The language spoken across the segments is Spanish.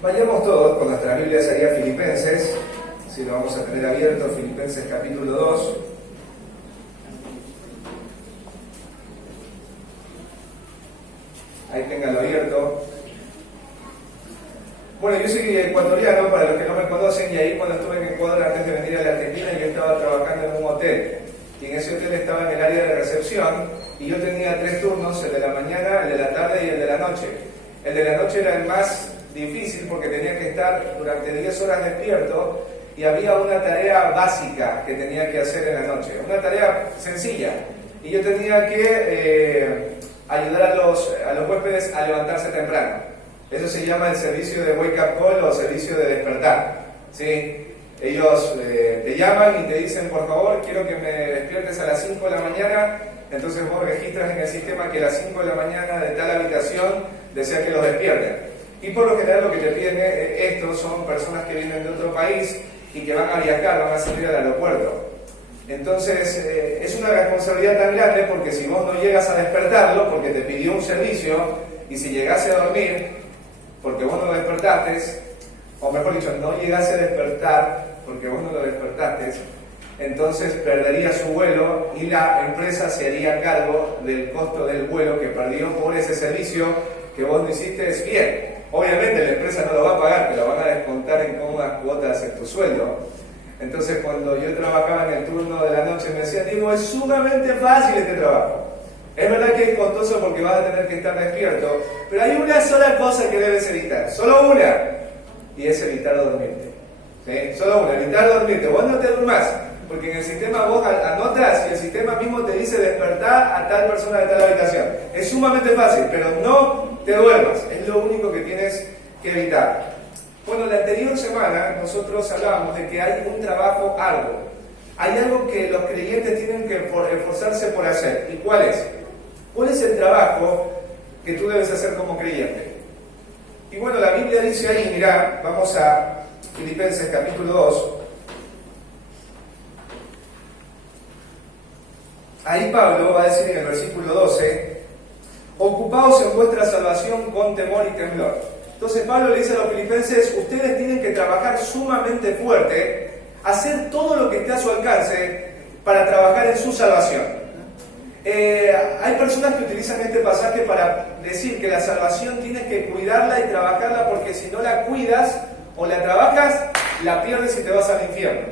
Vayamos todos con nuestras Biblias ahí a Filipenses, si lo vamos a tener abierto, Filipenses capítulo 2. Ahí ténganlo abierto. Bueno, yo soy ecuatoriano, para los que no me conocen, y ahí cuando estuve en Ecuador antes de venir a la Argentina, yo estaba trabajando en un hotel. Y en ese hotel estaba en el área de recepción, y yo tenía 3 turnos, el de la mañana, el de la tarde y el de la noche. El de la noche era el más difícil porque tenía que estar durante 10 horas despierto y había una tarea básica que tenía que hacer en la noche, una tarea sencilla, y yo tenía que ayudar a los huéspedes a levantarse temprano. Eso se llama el servicio de wake up call o servicio de despertar, ¿sí? Ellos te llaman y te dicen, por favor, quiero que me despiertes a las 5 de la mañana, entonces vos registras en el sistema que a las 5 de la mañana de tal habitación desea que los despierten. Y por lo general lo que te piden estos son personas que vienen de otro país y que van a viajar, van a salir al aeropuerto. Entonces es una responsabilidad tan grande porque si vos no llegas a despertarlo porque te pidió un servicio, y si llegase a dormir porque vos no lo despertaste, o mejor dicho, no llegase a despertar porque vos no lo despertaste, entonces perdería su vuelo y la empresa se haría cargo del costo del vuelo que perdió por ese servicio que vos no hiciste bien. Obviamente la empresa no lo va a pagar, te lo van a descontar en cómodas cuotas en tu sueldo. Entonces cuando yo trabajaba en el turno de la noche me decían, Diego, es sumamente fácil este trabajo. Es verdad que es costoso porque vas a tener que estar despierto, pero hay una sola cosa que debes evitar, solo una, y es evitar dormirte. ¿Sí? Solo una, evitar dormirte. Vos no te durmas, porque en el sistema vos anotas y el sistema mismo te dice despertar a tal persona de tal habitación. Es sumamente fácil, pero no te duermas, es lo único que tienes que evitar. Bueno, la anterior semana nosotros hablábamos de que hay un trabajo arduo. Hay algo que los creyentes tienen que esforzarse por hacer. ¿Y cuál es? ¿Cuál es el trabajo que tú debes hacer como creyente? Y bueno, la Biblia dice ahí, mirá, vamos a Filipenses capítulo 2. Ahí Pablo va a decir en el versículo 12, ocupaos en vuestra salvación con temor y temblor. Entonces Pablo le dice a los filipenses, ustedes tienen que trabajar sumamente fuerte, hacer todo lo que esté a su alcance para trabajar en su salvación. Hay personas que utilizan este pasaje para decir que la salvación tienes que cuidarla y trabajarla porque si no la cuidas o la trabajas, la pierdes y te vas al infierno.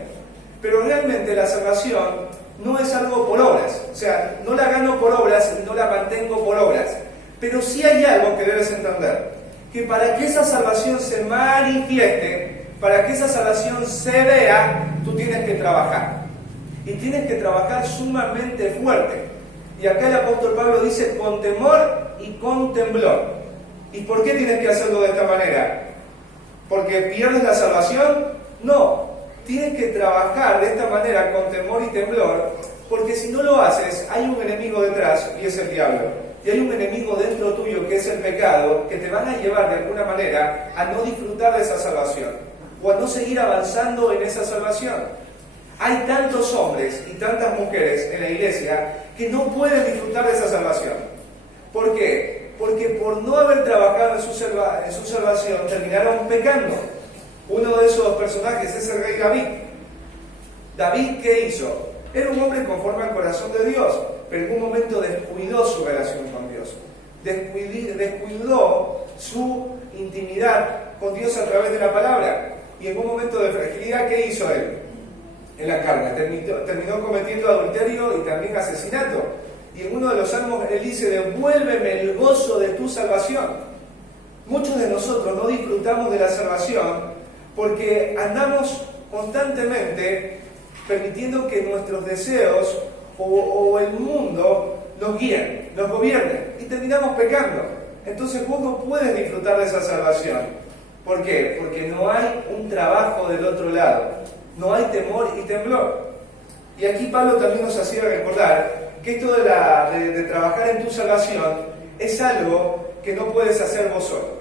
Pero realmente la salvación no es algo por obras, o sea, no la gano por obras y no la mantengo por obras, pero sí hay algo que debes entender, que para que esa salvación se manifieste, para que esa salvación se vea, tú tienes que trabajar, y tienes que trabajar sumamente fuerte, y acá el apóstol Pablo dice con temor y con temblor. ¿Y por qué tienes que hacerlo de esta manera? ¿Porque pierdes la salvación? No. Tienes que trabajar de esta manera con temor y temblor, porque si no lo haces, hay un enemigo detrás y es el diablo. Y hay un enemigo dentro tuyo que es el pecado, que te van a llevar de alguna manera a no disfrutar de esa salvación, o a no seguir avanzando en esa salvación. Hay tantos hombres y tantas mujeres en la iglesia que no pueden disfrutar de esa salvación. ¿Por qué? Porque por no haber trabajado en su salvación terminaron pecando. Uno de esos personajes es el rey David. David, ¿qué hizo? Era un hombre conforme al corazón de Dios, pero en un momento descuidó su relación con Dios. Descuidó su intimidad con Dios a través de la palabra. Y en un momento de fragilidad, ¿qué hizo él? En la carne, terminó cometiendo adulterio y también asesinato. Y en uno de los salmos él dice, devuélveme el gozo de tu salvación. Muchos de nosotros no disfrutamos de la salvación porque andamos constantemente permitiendo que nuestros deseos o el mundo nos guíen, nos gobiernen, y terminamos pecando. Entonces vos no puedes disfrutar de esa salvación. ¿Por qué? Porque no hay un trabajo del otro lado, no hay temor y temblor. Y aquí Pablo también nos hacía recordar que esto de trabajar en tu salvación es algo que no puedes hacer vos solo.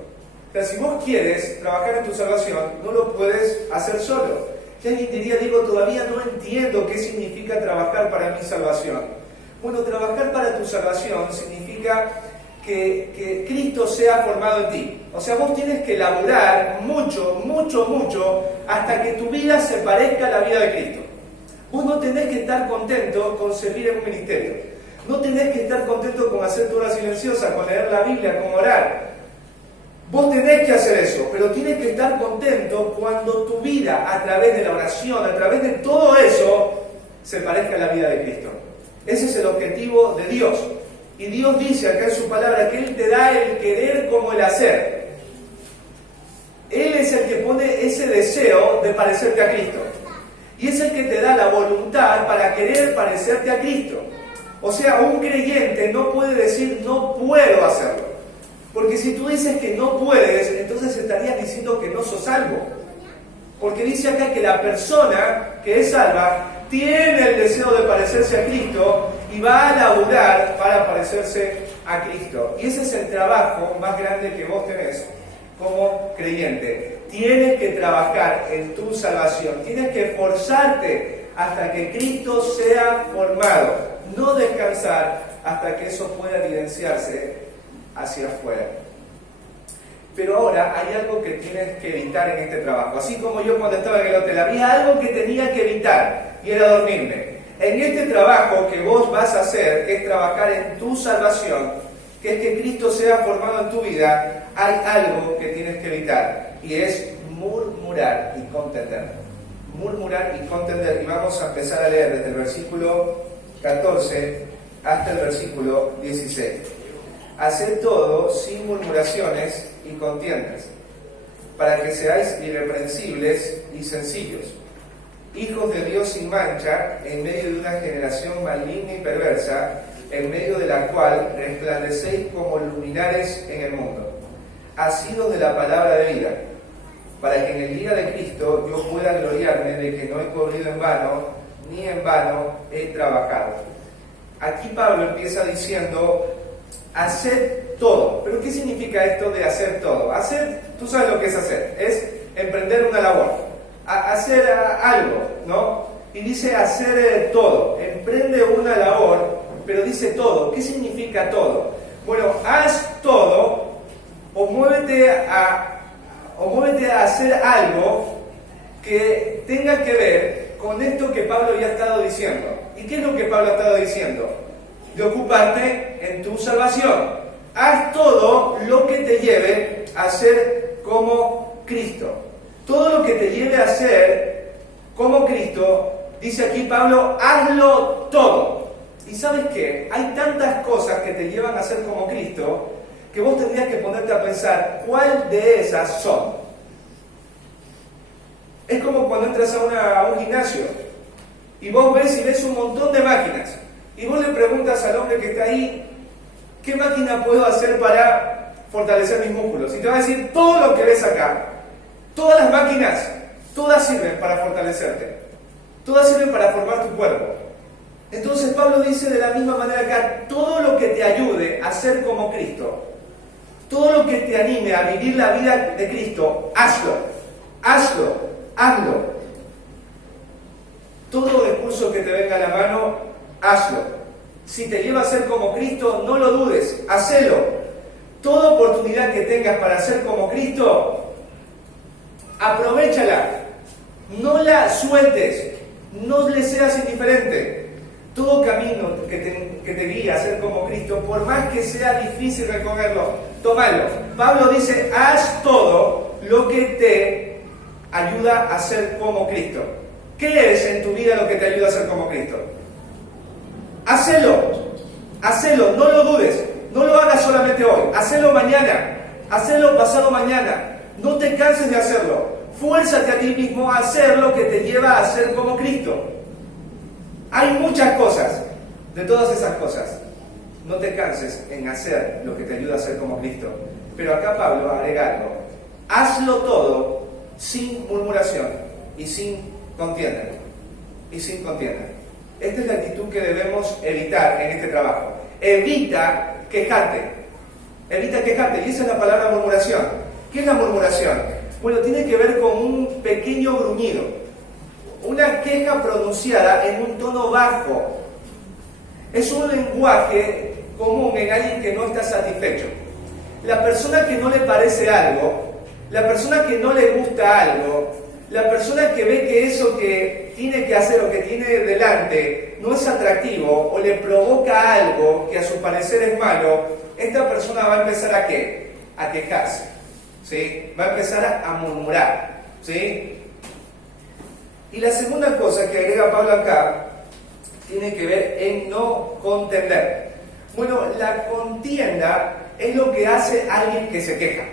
O sea, si vos quieres trabajar en tu salvación, no lo puedes hacer solo. Y alguien diría, Diego, todavía no entiendo qué significa trabajar para mi salvación. Bueno, trabajar para tu salvación significa que Cristo sea formado en ti. O sea, vos tienes que laburar mucho, mucho, mucho hasta que tu vida se parezca a la vida de Cristo. Vos no tenés que estar contento con servir en un ministerio. No tenés que estar contento con hacer tu hora silenciosa, con leer la Biblia, con orar. Vos tenés que hacer eso, pero tienes que estar contento cuando tu vida, a través de la oración, a través de todo eso, se parezca a la vida de Cristo. Ese es el objetivo de Dios. Y Dios dice acá en su palabra que Él te da el querer como el hacer. Él es el que pone ese deseo de parecerte a Cristo. Y es el que te da la voluntad para querer parecerte a Cristo. O sea, un creyente no puede decir no puedo hacerlo. Porque si tú dices que no puedes, entonces estarías diciendo que no sos salvo. Porque dice acá que la persona que es salva tiene el deseo de parecerse a Cristo y va a laburar para parecerse a Cristo. Y ese es el trabajo más grande que vos tenés como creyente. Tienes que trabajar en tu salvación, tienes que esforzarte hasta que Cristo sea formado, no descansar hasta que eso pueda evidenciarse hacia afuera. Pero ahora hay algo que tienes que evitar en este trabajo. Así como yo cuando estaba en el hotel, había algo que tenía que evitar y era dormirme. En este trabajo que vos vas a hacer, que es trabajar en tu salvación, que es que Cristo sea formado en tu vida, hay algo que tienes que evitar y es murmurar y contender. Murmurar y contender. Y vamos a empezar a leer desde el versículo 14 hasta el versículo 16. Haced todo sin murmuraciones y contiendas, para que seáis irreprensibles y sencillos, hijos de Dios sin mancha, en medio de una generación maligna y perversa, en medio de la cual resplandecéis como luminares en el mundo, asidos de la palabra de vida, para que en el día de Cristo yo pueda gloriarme de que no he corrido en vano, ni en vano he trabajado. Aquí Pablo empieza diciendo, haced todo. ¿Pero qué significa esto de hacer todo? Hacer, tú sabes lo que es hacer, es emprender una labor, hacer algo, ¿no? Y dice hacer todo, emprende una labor, pero dice todo. ¿Qué significa todo? Bueno, haz todo o muévete a hacer algo que tenga que ver con esto que Pablo ya ha estado diciendo. ¿Y qué es lo que Pablo ha estado diciendo? De ocuparte en tu salvación. Haz todo lo que te lleve a ser como Cristo. Todo lo que te lleve a ser como Cristo, dice aquí Pablo, hazlo todo. ¿Y sabes qué? Hay tantas cosas que te llevan a ser como Cristo que vos tendrías que ponerte a pensar cuál de esas son. Es como cuando entras a un gimnasio y vos ves un montón de máquinas y vos le preguntas al hombre que está ahí, ¿qué máquina puedo hacer para fortalecer mis músculos? Y te va a decir, todo lo que ves acá, todas las máquinas, todas sirven para fortalecerte, todas sirven para formar tu cuerpo. Entonces Pablo dice de la misma manera acá, todo lo que te ayude a ser como Cristo, todo lo que te anime a vivir la vida de Cristo, hazlo. Todo recurso que te venga a la mano, hazlo. Si te lleva a ser como Cristo, no lo dudes, hacelo. Toda oportunidad que tengas para ser como Cristo, aprovéchala. No la sueltes, no le seas indiferente. Todo camino que te guía a ser como Cristo, por más que sea difícil recorrerlo, tómalo. Pablo dice, haz todo lo que te ayuda a ser como Cristo. ¿Qué es en tu vida lo que te ayuda a ser como Cristo? Hacelo, no lo dudes, no lo hagas solamente hoy, hacelo mañana, hacelo pasado mañana, no te canses de hacerlo, fuérzate a ti mismo a hacer lo que te lleva a ser como Cristo. Hay muchas cosas, de todas esas cosas, no te canses en hacer lo que te ayuda a ser como Cristo. Pero acá Pablo agrega algo, hazlo todo sin murmuración y sin contienda. Esta es la actitud que debemos evitar en este trabajo. Evita quejarte. Y esa es la palabra murmuración. ¿Qué es la murmuración? Bueno, tiene que ver con un pequeño gruñido. Una queja pronunciada en un tono bajo. Es un lenguaje común en alguien que no está satisfecho. La persona que no le parece algo, la persona que no le gusta algo, la persona que ve que eso que tiene que hacer o que tiene delante no es atractivo o le provoca algo que a su parecer es malo, esta persona va a empezar ¿a qué? A quejarse, ¿sí? Va a empezar a murmurar, ¿sí? Y la segunda cosa que agrega Pablo acá tiene que ver en no contender. Bueno, la contienda es lo que hace alguien que se queja.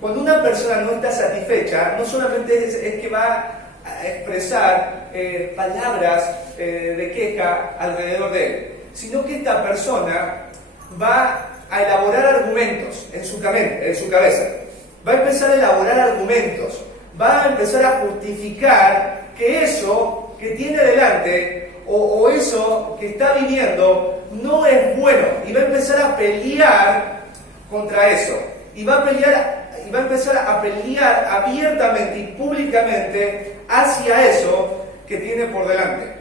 Cuando una persona no está satisfecha, no solamente es que va a expresar palabras de queja alrededor de él, sino que esta persona va a elaborar argumentos en su cabeza. Va a empezar a elaborar argumentos, va a empezar a justificar que eso que tiene delante o eso que está viviendo no es bueno, y va a empezar a pelear contra eso, y va a empezar a pelear abiertamente y públicamente hacia eso que tiene por delante.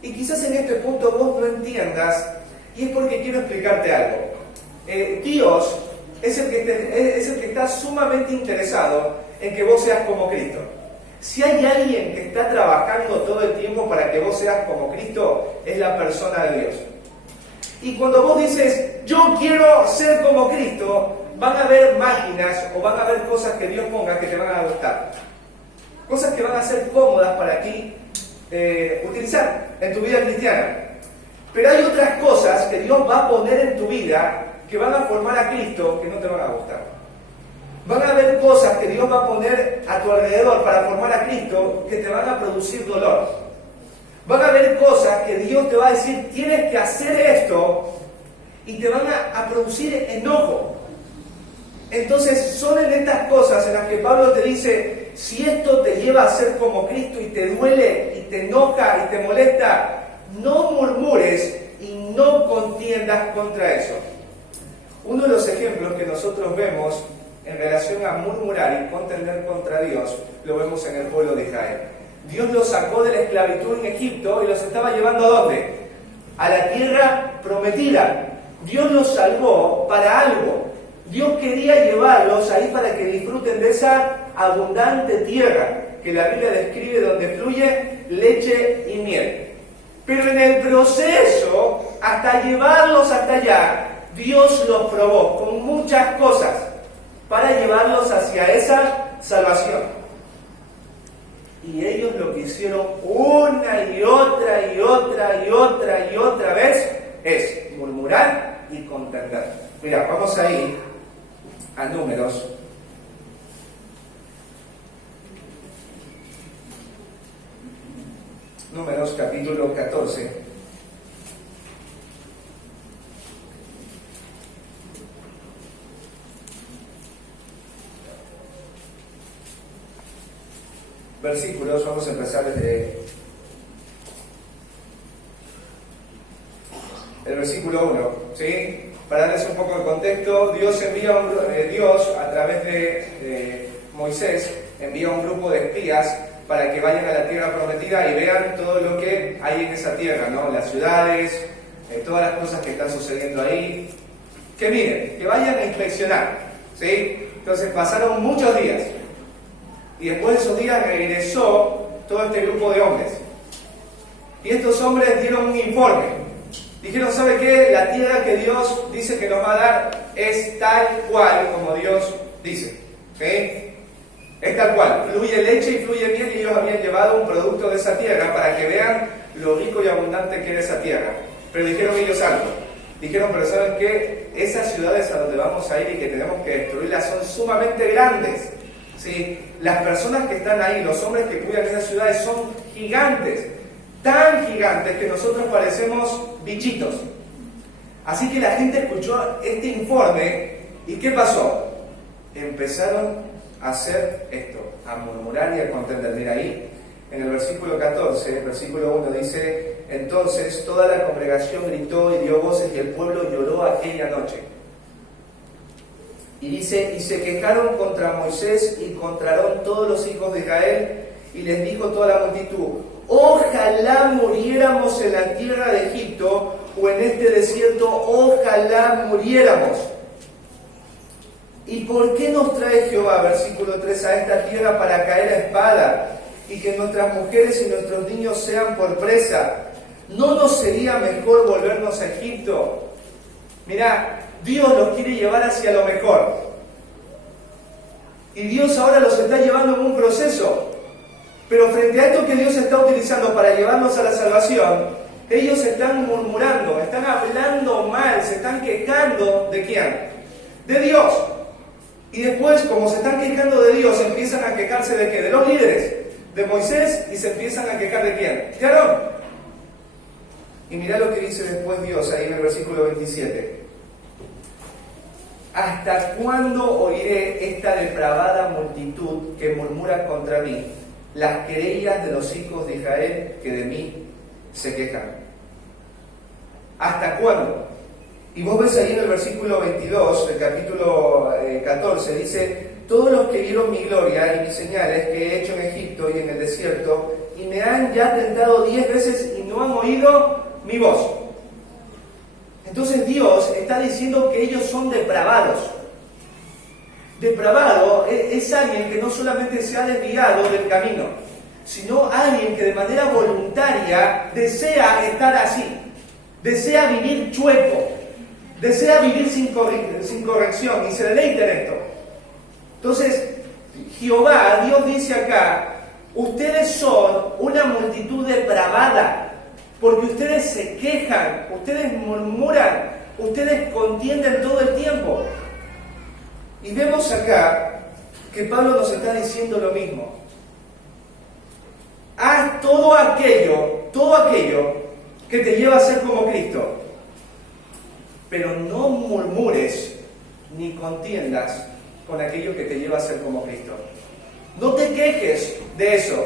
Y quizás en este punto vos no entiendas, y es porque quiero explicarte algo. Dios es el que está sumamente interesado en que vos seas como Cristo. Si hay alguien que está trabajando todo el tiempo para que vos seas como Cristo, es la persona de Dios. Y cuando vos dices, yo quiero ser como Cristo, van a haber máquinas o van a haber cosas que Dios ponga que te van a gustar. Cosas que van a ser cómodas para ti utilizar en tu vida cristiana. Pero hay otras cosas que Dios va a poner en tu vida que van a formar a Cristo que no te van a gustar. Van a haber cosas que Dios va a poner a tu alrededor para formar a Cristo que te van a producir dolor. Van a haber cosas que Dios te va a decir, tienes que hacer esto, y te van a producir enojo. Entonces son en estas cosas en las que Pablo te dice, si esto te lleva a ser como Cristo y te duele y te enoja y te molesta, no murmures y no contiendas contra eso. Uno de los ejemplos que nosotros vemos en relación a murmurar y contender contra Dios, lo vemos en el pueblo de Israel. Dios los sacó de la esclavitud en Egipto y los estaba llevando ¿a dónde? A la tierra prometida. Dios los salvó para algo. Dios quería llevarlos ahí para que disfruten de esa abundante tierra que la Biblia describe, donde fluye leche y miel. Pero en el proceso, hasta llevarlos hasta allá, Dios los probó con muchas cosas para llevarlos hacia esa salvación. Y ellos lo que hicieron una y otra y otra y otra y otra vez es murmurar y contender. Mira, vamos a ir a Números. Números capítulo 14. Versículos, vamos a empezar desde el versículo 1, ¿sí? Para darles un poco de contexto, Dios a través de Moisés envía un grupo de espías para que vayan a la tierra prometida y vean todo lo que hay en esa tierra, ¿no? Las ciudades, todas las cosas que están sucediendo ahí, que miren, que vayan a inspeccionar, ¿sí? Entonces pasaron muchos días. Y después de esos días regresó todo este grupo de hombres. Y estos hombres dieron un informe. Dijeron, ¿sabe qué? La tierra que Dios dice que nos va a dar es tal cual como Dios dice. ¿Sí? Es tal cual. Fluye leche y fluye miel, y ellos habían llevado un producto de esa tierra para que vean lo rico y abundante que era esa tierra. Pero dijeron ellos algo. Dijeron, pero ¿saben qué? Esas ciudades a donde vamos a ir y que tenemos que destruirlas son sumamente grandes. ¿Sí? Las personas que están ahí, los hombres que cuidan esas ciudades son gigantes, tan gigantes que nosotros parecemos bichitos. Así que la gente escuchó este informe y ¿qué pasó? Empezaron a hacer esto, a murmurar y a contender. Mira ahí, en el versículo 14, versículo 1 dice, entonces toda la congregación gritó y dio voces y el pueblo lloró aquella noche. Y dice, y se quejaron contra Moisés y contra Aarón todos los hijos de Israel, y les dijo toda la multitud, ojalá muriéramos en la tierra de Egipto, o en este desierto ojalá muriéramos. ¿Y por qué nos trae Jehová, versículo 3, a esta tierra para caer a espada y que nuestras mujeres y nuestros niños sean por presa? ¿No nos sería mejor volvernos a Egipto? Mirá, Dios los quiere llevar hacia lo mejor. Y Dios ahora los está llevando en un proceso. Pero frente a esto que Dios está utilizando para llevarnos a la salvación, ellos están murmurando, están hablando mal, se están quejando ¿de quién? De Dios. Y después, como se están quejando de Dios, empiezan a quejarse ¿de qué? De los líderes, de Moisés, y se empiezan a quejar ¿de quién? De Aarón. Y mirá lo que dice después Dios ahí en el versículo 27. ¿Hasta cuándo oiré esta depravada multitud que murmura contra mí las querellas de los hijos de Israel que de mí se quejan? ¿Hasta cuándo? Y vos ves ahí en el versículo 22 del capítulo 14, dice: todos los que vieron mi gloria y mis señales que he hecho en Egipto y en el desierto, y me han ya tentado 10 veces y no han oído mi voz. Entonces Dios está diciendo que ellos son depravados. Depravado es alguien que no solamente se ha desviado del camino, sino alguien que de manera voluntaria desea estar así, desea vivir chueco, desea vivir sin corrección y se deleita en esto. Entonces, Jehová, Dios dice acá: ustedes son una multitud depravada, porque ustedes se quejan, ustedes murmuran, ustedes contienden todo el tiempo. Y vemos acá que Pablo nos está diciendo lo mismo. Haz todo aquello que te lleva a ser como Cristo, pero no murmures ni contiendas con aquello que te lleva a ser como Cristo. No te quejes de eso.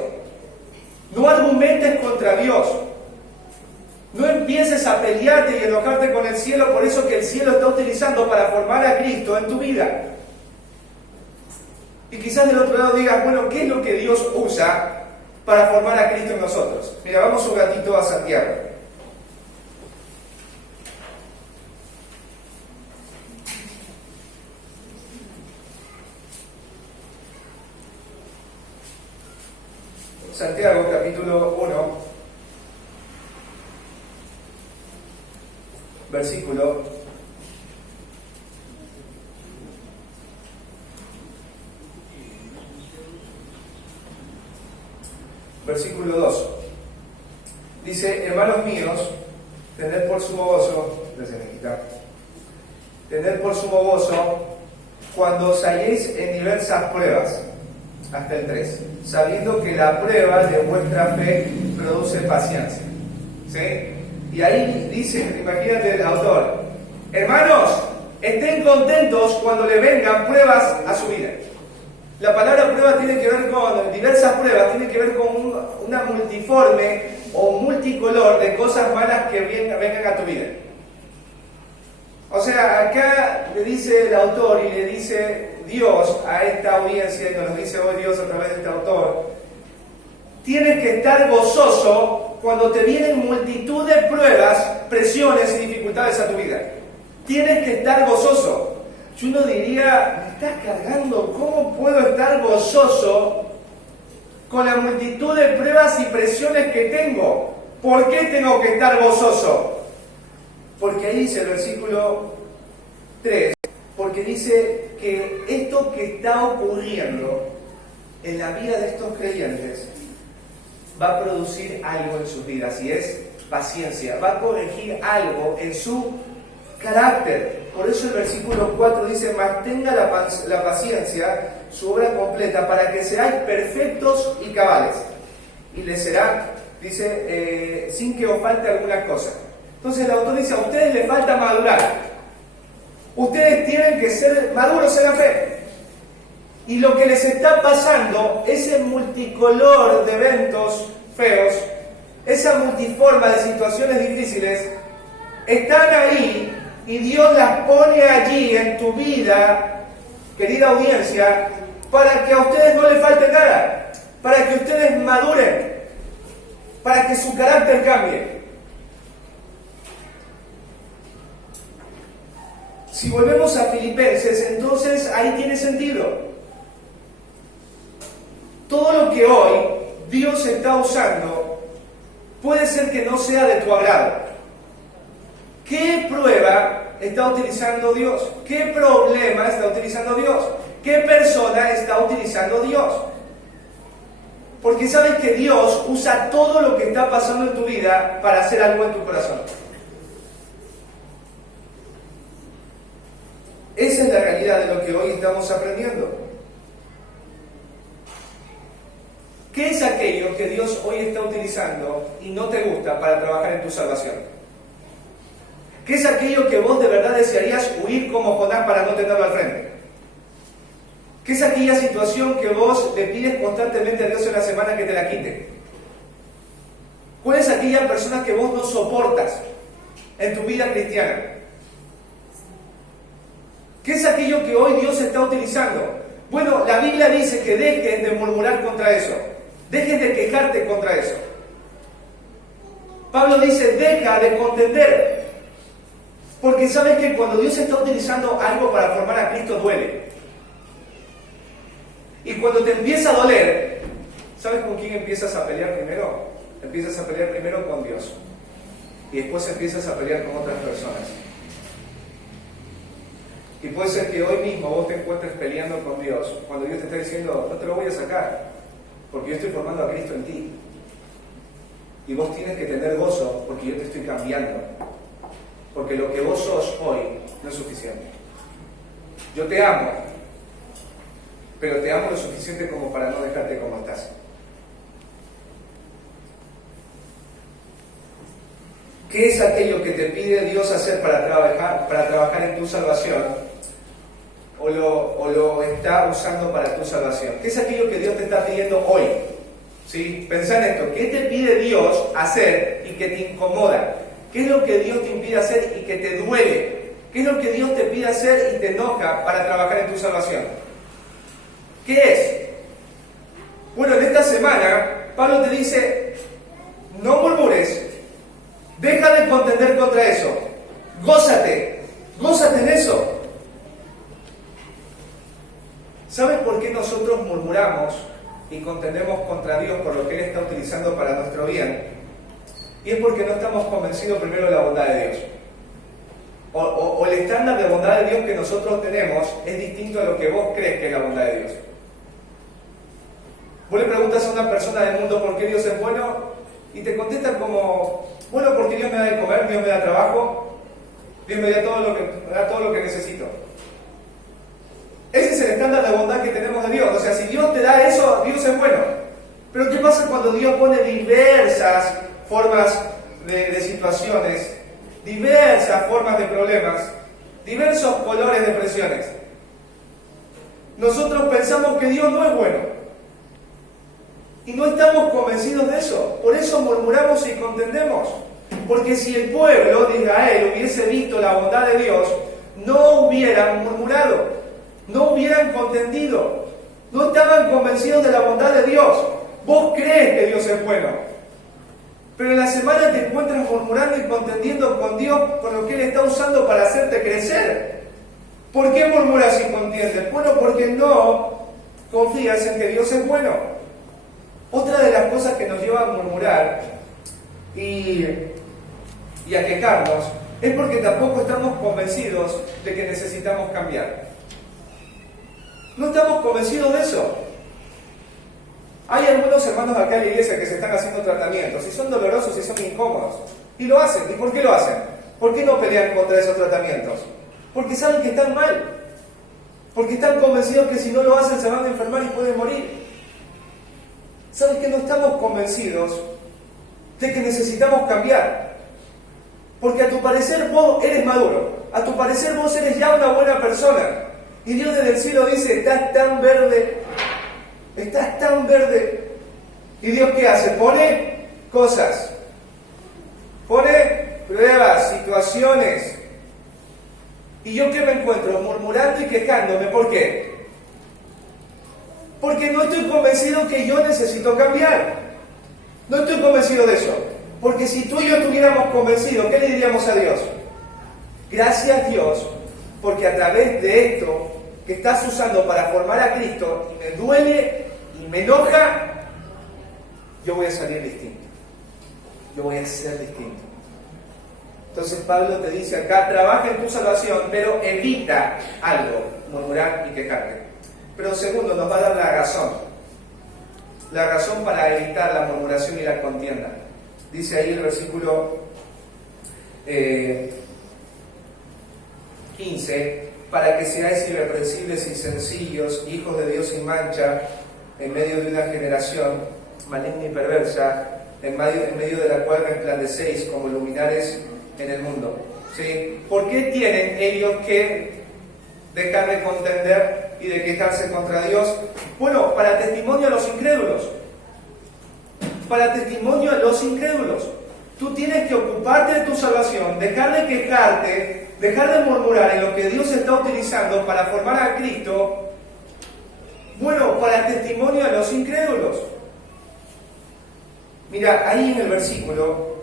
No argumentes contra Dios. No empieces a pelearte y enojarte con el cielo por eso que el cielo está utilizando para formar a Cristo en tu vida. Y quizás del otro lado digas: bueno, ¿qué es lo que Dios usa para formar a Cristo en nosotros? Mira, vamos un ratito a Santiago. Santiago, capítulo 1, versículo 2. Dice: hermanos míos, tened por sumo gozo, tened por sumo gozo cuando os halléis en diversas pruebas, hasta el 3, sabiendo que la prueba de vuestra fe produce paciencia. ¿Sí? Y ahí dice, imagínate el autor: hermanos, estén contentos cuando le vengan pruebas a su vida. La palabra prueba tiene que ver con diversas pruebas, tiene que ver con una multiforme o multicolor de cosas malas que vengan a tu vida. O sea, acá le dice el autor y le dice Dios a esta audiencia, y nos lo dice hoy Dios a través de este autor: tienes que estar gozoso cuando te vienen multitud de pruebas, presiones y dificultades a tu vida. Tienes que estar gozoso. Y uno diría: me estás cargando, ¿cómo puedo estar gozoso con la multitud de pruebas y presiones que tengo? ¿Por qué tengo que estar gozoso? Porque ahí dice el versículo 3, porque dice que esto que está ocurriendo en la vida de estos creyentes va a producir algo en sus vidas, y es paciencia, va a corregir algo en su carácter. Por eso el versículo 4 dice: mantenga la paciencia, su obra completa, para que seáis perfectos y cabales, y les será, dice, sin que os falte alguna cosa. Entonces el autor dice: a ustedes les falta madurar, ustedes tienen que ser maduros en la fe, y lo que les está pasando, ese multicolor de eventos feos, esa multiforma de situaciones difíciles, están ahí, y Dios las pone allí en tu vida, querida audiencia, para que a ustedes no les falte nada, para que ustedes maduren, para que su carácter cambie. Si volvemos a Filipenses, entonces ahí tiene sentido. Todo lo que hoy Dios está usando puede ser que no sea de tu agrado. ¿Qué prueba está utilizando Dios? ¿Qué problema está utilizando Dios? ¿Qué persona está utilizando Dios? Porque sabes que Dios usa todo lo que está pasando en tu vida para hacer algo en tu corazón. Esa es la realidad de lo que hoy estamos aprendiendo. ¿Qué es aquello que Dios hoy está utilizando y no te gusta para trabajar en tu salvación? ¿Qué es aquello que vos de verdad desearías huir como Jonás para no tenerlo al frente? ¿Qué es aquella situación que vos le pides constantemente a Dios en la semana que te la quite? ¿Cuál es aquella persona que vos no soportas en tu vida cristiana? ¿Qué es aquello que hoy Dios está utilizando? Bueno, la Biblia dice que dejes de murmurar contra eso. Dejes de quejarte contra eso. Pablo dice, deja de contender. Porque sabes que cuando Dios está utilizando algo para formar a Cristo duele. Y cuando te empieza a doler, ¿sabes con quién empiezas a pelear primero? Empiezas a pelear primero con Dios. Y después empiezas a pelear con otras personas. Y puede ser que hoy mismo vos te encuentres peleando con Dios, cuando Dios te está diciendo, no te lo voy a sacar, porque yo estoy formando a Cristo en ti. Y vos tienes que tener gozo, porque yo te estoy cambiando. Porque lo que vos sos hoy no es suficiente. Yo te amo, pero te amo lo suficiente como para no dejarte como estás. ¿Qué es aquello que te pide Dios hacer para trabajar en tu salvación? ¿O lo está usando para tu salvación? ¿Qué es aquello que Dios te está pidiendo hoy? ¿Sí? Pensá en esto. ¿Qué te pide Dios hacer y que te incomoda? ¿Qué es lo que Dios te impide hacer y que te duele? ¿Qué es lo que Dios te pide hacer y te enoja para trabajar en tu salvación? ¿Qué es? Bueno, en esta semana, Pablo te dice, no murmures, deja de contender contra eso, gózate en eso. ¿Sabes por qué nosotros murmuramos y contendemos contra Dios por lo que Él está utilizando para nuestro bien? Y es porque no estamos convencidos primero de la bondad de Dios. O el estándar de bondad de Dios que nosotros tenemos es distinto a lo que vos crees que es la bondad de Dios. Vos le preguntas a una persona del mundo por qué Dios es bueno y te contestan como, bueno, porque Dios me da de comer, Dios me da trabajo, Dios me da todo lo que necesito. Ese es el estándar de bondad que tenemos de Dios. O sea, si Dios te da eso, Dios es bueno. Pero ¿qué pasa cuando Dios pone diversas formas de situaciones, diversas formas de problemas, diversos colores de presiones? Nosotros pensamos que Dios no es bueno. Y no estamos convencidos de eso. Por eso murmuramos y contendemos. Porque si el pueblo de Israel hubiese visto la bondad de Dios, no hubieran murmurado. No hubieran contendido, no estaban convencidos de la bondad de Dios. Vos crees que Dios es bueno, pero en la semana te encuentras murmurando y contendiendo con Dios con lo que Él está usando para hacerte crecer. ¿Por qué murmuras y contiendes? Bueno, porque no confías en que Dios es bueno. Otra de las cosas que nos lleva a murmurar y a quejarnos es porque tampoco estamos convencidos de que necesitamos cambiar. No estamos convencidos de eso. Hay algunos hermanos acá en la iglesia que se están haciendo tratamientos y son dolorosos y son incómodos. Y lo hacen. ¿Y por qué lo hacen? ¿Por qué no pelean contra esos tratamientos? Porque saben que están mal. Porque están convencidos que si no lo hacen se van a enfermar y pueden morir. ¿Sabes que no estamos convencidos de que necesitamos cambiar? Porque a tu parecer vos eres maduro. A tu parecer vos eres ya una buena persona. Y Dios desde el cielo dice, estás tan verde. ¿Y Dios qué hace? Pone cosas. Pone pruebas, situaciones. ¿Y yo qué me encuentro? Murmurando y quejándome. ¿Por qué? Porque no estoy convencido que yo necesito cambiar. No estoy convencido de eso. Porque si tú y yo estuviéramos convencidos, ¿qué le diríamos a Dios? Gracias, Dios, porque a través de esto que estás usando para formar a Cristo, y me duele y me enoja, yo voy a salir distinto. Yo voy a ser distinto. Entonces Pablo te dice acá, trabaja en tu salvación, pero evita algo, murmurar y quejarte. Pero segundo, nos va a dar la razón para evitar la murmuración y la contienda. Dice ahí el versículo 15, para que seáis irreprensibles y sencillos, hijos de Dios sin mancha, en medio de una generación maligna y perversa, en medio de la cual resplandecéis como luminares en el mundo. ¿Sí? ¿Por qué tienen ellos que dejar de contender y de quejarse contra Dios? Bueno, para testimonio a los incrédulos. Para testimonio a los incrédulos. Tú tienes que ocuparte de tu salvación, dejar de quejarte, dejar de murmurar en lo que Dios está utilizando para formar a Cristo. Bueno, para testimonio a los incrédulos. Mira, ahí en el versículo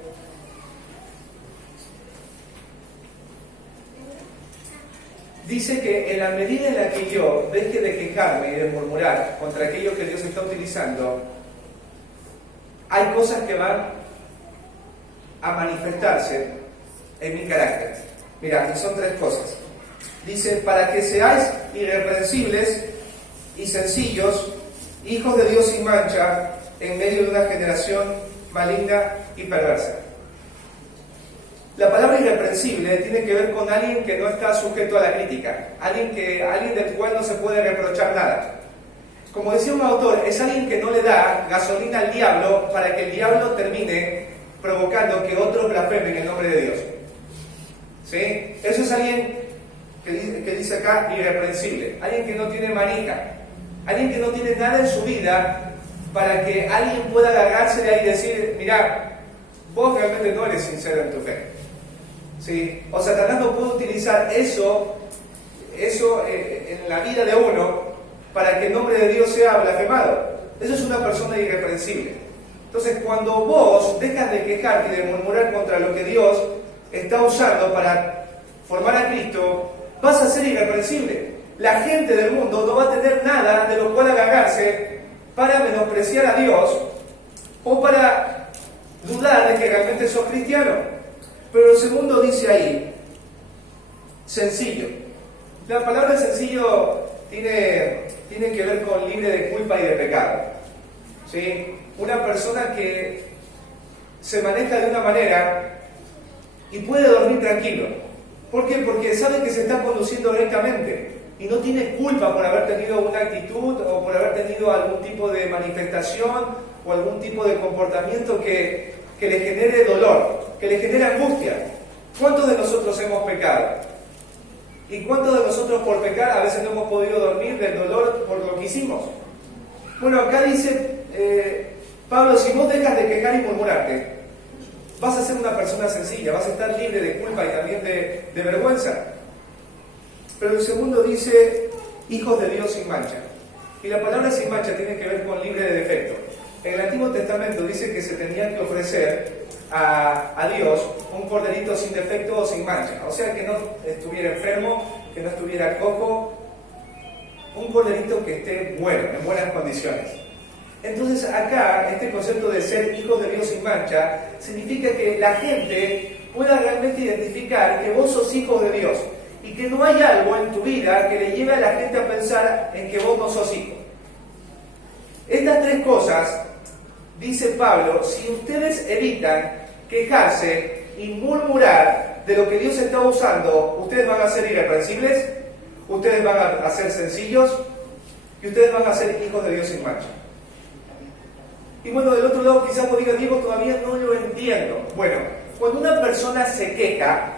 dice que en la medida en la que yo deje de quejarme y de murmurar contra aquello que Dios está utilizando, hay cosas que van a manifestarse en mi carácter. Mira, y son tres cosas. Dice, para que seáis irreprensibles y sencillos, hijos de Dios sin mancha, en medio de una generación maligna y perversa. La palabra irreprensible tiene que ver con alguien que no está sujeto a la crítica, alguien del cual no se puede reprochar nada. Como decía un autor, es alguien que no le da gasolina al diablo para que el diablo termine provocando que otros blasfemen el nombre de Dios. ¿Sí? Eso es alguien que dice acá irreprensible, alguien que no tiene manija, alguien que no tiene nada en su vida para que alguien pueda agarrarse de ahí y decir, mira, vos realmente no eres sincero en tu fe. ¿Sí? O Satanás no puede utilizar eso en la vida de uno para que el nombre de Dios sea blasfemado. Eso es una persona irreprensible. Entonces, cuando vos dejas de quejarte y de murmurar contra lo que Dios está usando para formar a Cristo, vas a ser irreprensible. La gente del mundo no va a tener nada de lo cual agarrarse para menospreciar a Dios o para dudar de que realmente sos cristiano. Pero el segundo dice ahí, sencillo. La palabra sencillo tiene que ver con libre de culpa y de pecado. ¿Sí? Una persona que se maneja de una manera y puede dormir tranquilo. ¿Por qué? Porque sabe que se está conduciendo rectamente y no tiene culpa por haber tenido una actitud o por haber tenido algún tipo de manifestación o algún tipo de comportamiento que le genere dolor, que le genere angustia. ¿Cuántos de nosotros hemos pecado? ¿Y cuántos de nosotros por pecar a veces no hemos podido dormir del dolor por lo que hicimos? Bueno, acá dice Pablo, si vos dejas de quejar y murmurarte, vas a ser una persona sencilla, vas a estar libre de culpa y también de vergüenza. Pero el segundo dice, hijos de Dios sin mancha. Y la palabra sin mancha tiene que ver con libre de defecto. En el Antiguo Testamento dice que se tenía que ofrecer a Dios un corderito sin defecto o sin mancha. O sea, que no estuviera enfermo, que no estuviera cojo, un corderito que esté bueno, en buenas condiciones. Entonces acá, este concepto de ser hijos de Dios sin mancha, significa que la gente pueda realmente identificar que vos sos hijos de Dios y que no hay algo en tu vida que le lleve a la gente a pensar en que vos no sos hijo. Estas tres cosas, dice Pablo, si ustedes evitan quejarse y murmurar de lo que Dios está usando, ustedes van a ser irreprensibles, ustedes van a ser sencillos y ustedes van a ser hijos de Dios sin mancha. Y bueno, del otro lado quizás vos digas, Diego, todavía no lo entiendo. Bueno, cuando una persona se queja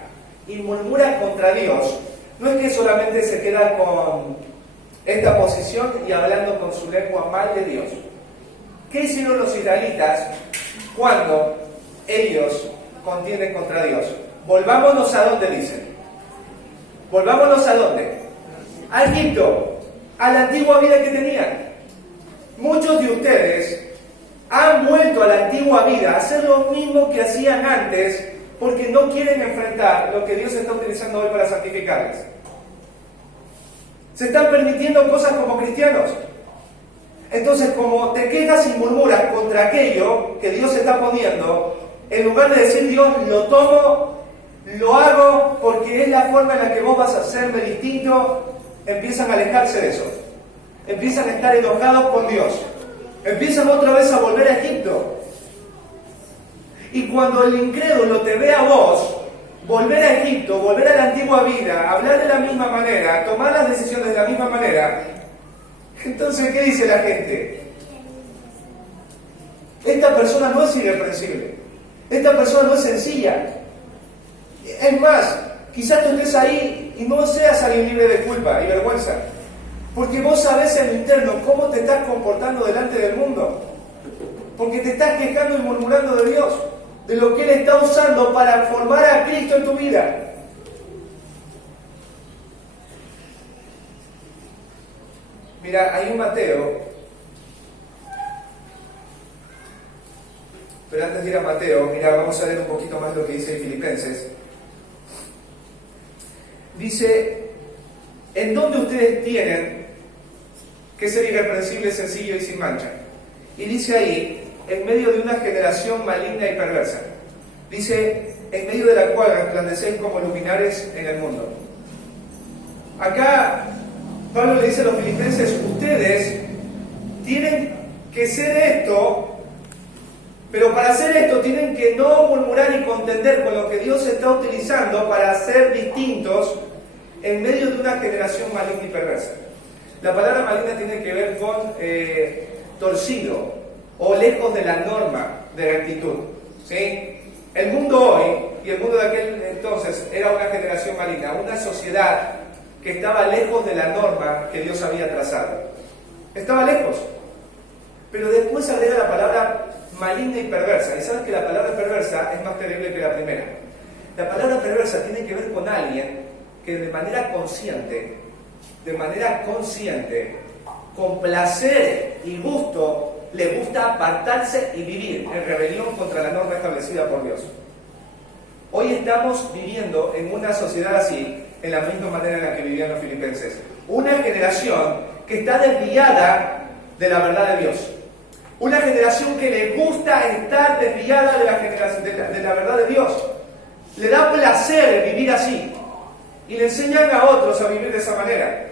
y murmura contra Dios, no es que solamente se queda con esta posición y hablando con su lengua mal de Dios. ¿Qué hicieron los israelitas cuando ellos contienden contra Dios? Volvámonos a dónde dicen. Volvámonos a dónde. A Egipto, a la antigua vida que tenían. Muchos de ustedes han vuelto a la antigua vida a hacer lo mismo que hacían antes porque no quieren enfrentar lo que Dios está utilizando hoy para santificarles. Se están permitiendo cosas como cristianos. Entonces, como te quejas y murmuras contra aquello que Dios está poniendo, en lugar de decir, Dios, lo tomo, lo hago porque es la forma en la que vos vas a hacerme distinto, empiezan a alejarse de eso. Empiezan a estar enojados con Dios. Empiezan otra vez a volver a Egipto. Y cuando el incrédulo te ve a vos, volver a Egipto, volver a la antigua vida, hablar de la misma manera, tomar las decisiones de la misma manera, entonces, ¿qué dice la gente? Esta persona no es irreprensible. Esta persona no es sencilla. Es más, quizás tú estés ahí y no seas alguien libre de culpa y vergüenza. Porque vos sabés en lo interno cómo te estás comportando delante del mundo. Porque te estás quejando y murmurando de Dios, de lo que Él está usando para formar a Cristo en tu vida. Mira, hay un Mateo, pero antes de ir a Mateo, mira, vamos a leer un poquito más lo que dice en Filipenses. Dice, ¿en dónde ustedes tienen que ser irreprensibles, sencillo y sin mancha? Y dice ahí, en medio de una generación maligna y perversa. Dice, en medio de la cual resplandecéis como luminares en el mundo. Acá Pablo le dice a los filipenses, ustedes tienen que ser esto, pero para hacer esto tienen que no murmurar y contender con lo que Dios está utilizando para ser distintos en medio de una generación maligna y perversa. La palabra maligna tiene que ver con torcido o lejos de la norma de rectitud, ¿sí? El mundo hoy y el mundo de aquel entonces era una generación maligna, una sociedad que estaba lejos de la norma que Dios había trazado. Estaba lejos. Pero después agrega la palabra maligna y perversa. Y sabes que la palabra perversa es más terrible que la primera. La palabra perversa tiene que ver con alguien que de manera consciente, con placer y gusto, le gusta apartarse y vivir en rebelión contra la norma establecida por Dios. Hoy estamos viviendo en una sociedad así, en la misma manera en la que vivían los filipenses. Una generación que está desviada de la verdad de Dios. Una generación que le gusta estar desviada de la verdad de Dios. Le da placer vivir así. Y le enseñan a otros a vivir de esa manera.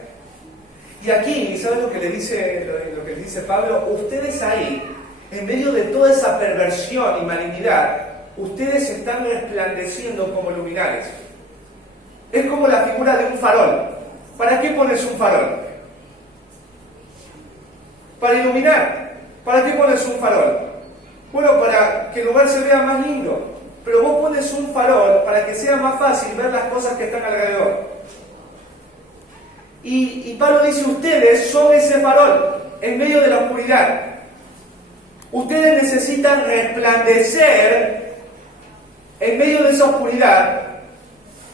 Y aquí, ¿sabes lo que le dice Pablo? Ustedes ahí, en medio de toda esa perversión y malignidad, ustedes están resplandeciendo como luminares. Es como la figura de un farol. ¿Para qué pones un farol? Para iluminar. ¿Para qué pones un farol? Bueno, para que el lugar se vea más lindo. Pero vos pones un farol para que sea más fácil ver las cosas que están alrededor. Y Pablo dice, ustedes son ese farol en medio de la oscuridad. Ustedes necesitan resplandecer en medio de esa oscuridad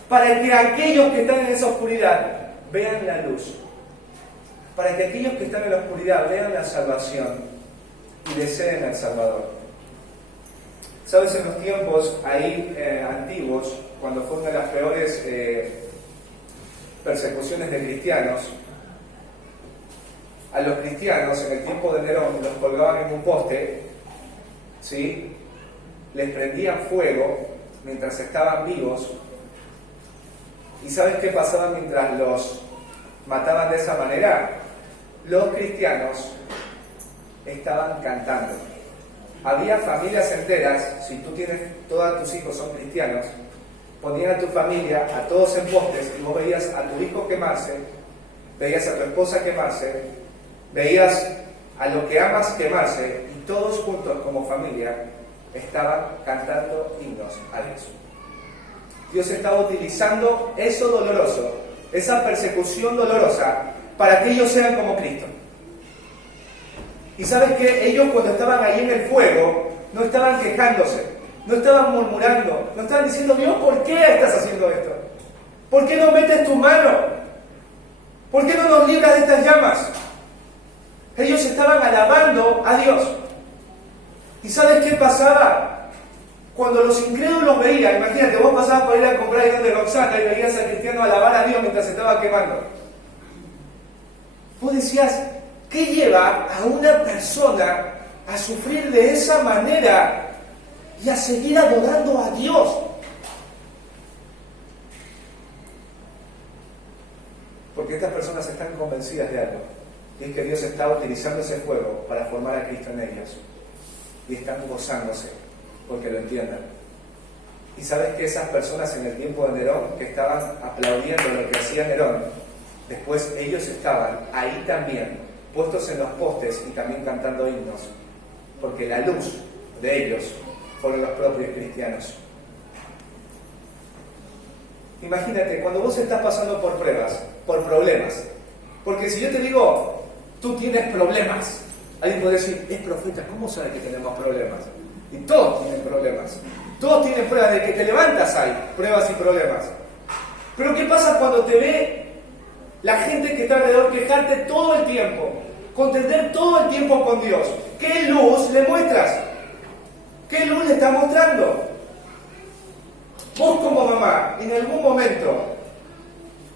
para que aquellos que están en esa oscuridad vean la luz. Para que aquellos que están en la oscuridad vean la salvación y deseen al Salvador. Sabes, en los tiempos ahí antiguos, cuando fue una de las peores persecuciones de cristianos, a los cristianos en el tiempo de Nerón los colgaban en un poste, ¿sí? Les prendían fuego mientras estaban vivos. ¿Y sabes qué pasaba mientras los mataban de esa manera? Los cristianos estaban cantando. Había familias enteras, si tú tienes, todos tus hijos son cristianos, ponían a tu familia, a todos en postes, y vos veías a tu hijo quemarse, veías a tu esposa quemarse, veías a lo que amas quemarse, y todos juntos como familia estaban cantando himnos a Dios. Dios estaba utilizando eso doloroso, esa persecución dolorosa, para que ellos sean como Cristo. Y sabes que ellos cuando estaban ahí en el fuego, no estaban quejándose, no estaban murmurando, no estaban diciendo, Dios, ¿por qué estás haciendo esto? ¿Por qué no metes tu mano? ¿Por qué no nos libras de estas llamas? Ellos estaban alabando a Dios. ¿Y sabes qué pasaba? Cuando los incrédulos veían, imagínate, vos pasabas por ir a comprar ahí donde Roxana y veías al cristiano alabar a Dios mientras se estaba quemando. Vos decías, ¿qué lleva a una persona a sufrir de esa manera y a seguir adorando a Dios? Porque estas personas están convencidas de algo, y es que Dios está utilizando ese fuego para formar a Cristo en ellos, y están gozándose porque lo entiendan. Y sabes que esas personas en el tiempo de Nerón, que estaban aplaudiendo lo que hacía Nerón, después ellos estaban ahí también, puestos en los postes y también cantando himnos, porque la luz de ellos fueron los propios cristianos. Imagínate, cuando vos estás pasando por pruebas, por problemas, porque si yo te digo, tú tienes problemas, alguien puede decir, es profeta, ¿cómo sabe que tenemos problemas? Y todos tienen problemas, todos tienen pruebas, de que te levantas hay pruebas y problemas. Pero ¿qué pasa cuando te ve la gente que está alrededor quejarte todo el tiempo, contender todo el tiempo con Dios? ¿Qué luz le muestras? ¿Qué luz le estás mostrando? Vos como mamá, en algún momento,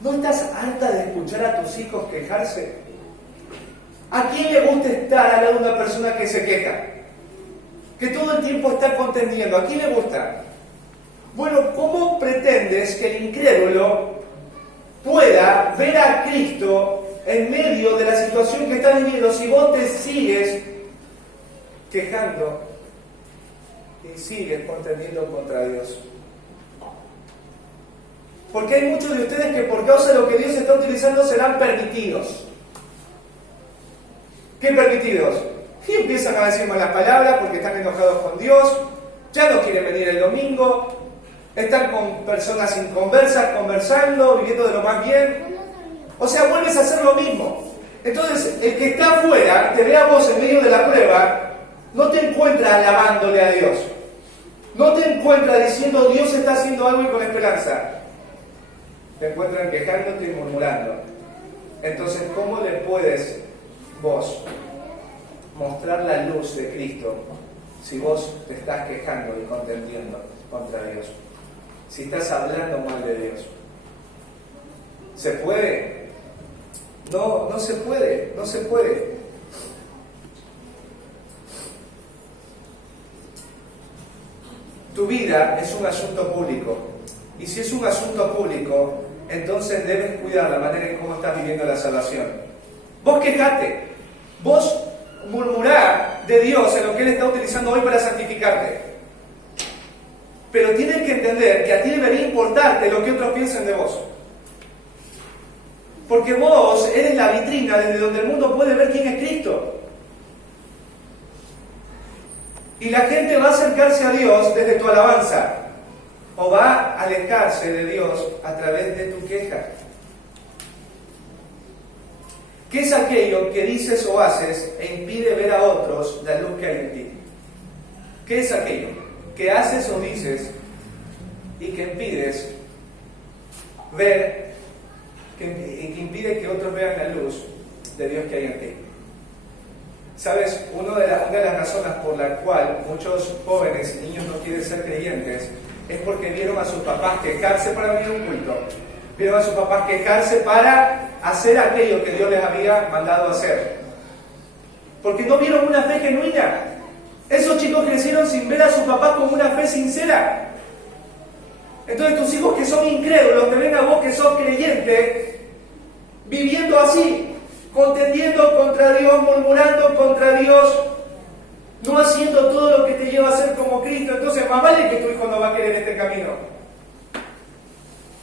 ¿no estás harta de escuchar a tus hijos quejarse? ¿A quién le gusta estar al lado de una persona que se queja? Que todo el tiempo está contendiendo. ¿A quién le gusta? Bueno, ¿cómo pretendes que el incrédulo pueda ver a Cristo en medio de la situación que está viviendo si vos te sigues quejando y sigues contendiendo contra Dios? Porque hay muchos de ustedes que por causa de lo que Dios está utilizando serán permitidos. ¿Qué permitidos? Y empiezan a decir malas palabras porque están enojados con Dios, ya no quieren venir el domingo, están con personas inconversas, conversando, viviendo de lo más bien. O sea, vuelves a hacer lo mismo. Entonces, el que está afuera, te ve a vos en medio de la prueba, no te encuentra alabándole a Dios. No te encuentra diciendo, Dios está haciendo algo y con esperanza. Te encuentran quejándote y murmurando. Entonces, ¿cómo le puedes vos mostrar la luz de Cristo si vos te estás quejando y contendiendo contra Dios? Si estás hablando mal de Dios. ¿Se puede? No, no se puede, no se puede. Tu vida es un asunto público. Y si es un asunto público, entonces debes cuidar la manera en cómo estás viviendo la salvación. Vos quejate, vos murmurá de Dios en lo que Él está utilizando hoy para santificarte. Pero tienes que entender que a ti debería importarte lo que otros piensen de vos. Porque vos eres la vitrina desde donde el mundo puede ver quién es Cristo. Y la gente va a acercarse a Dios desde tu alabanza, o va a alejarse de Dios a través de tu queja. ¿Qué es aquello que dices o haces e impide ver a otros la luz que hay en ti? ¿Qué es aquello que haces o dices y que impides ver, que impide que otros vean la luz de Dios que hay en ti? ¿Sabes? Una de las razones por la cual muchos jóvenes y niños no quieren ser creyentes es porque vieron a sus papás quejarse para venir a un culto. Vieron a sus papás quejarse para hacer aquello que Dios les había mandado hacer. Porque no vieron una fe genuina. Esos chicos crecieron sin ver a sus papás con una fe sincera. Entonces tus hijos que son incrédulos te ven a vos que sos creyente viviendo así, contendiendo contra Dios, murmurando contra Dios, no haciendo todo lo que te lleva a ser como Cristo. Entonces más vale que tu hijo no va a querer este camino.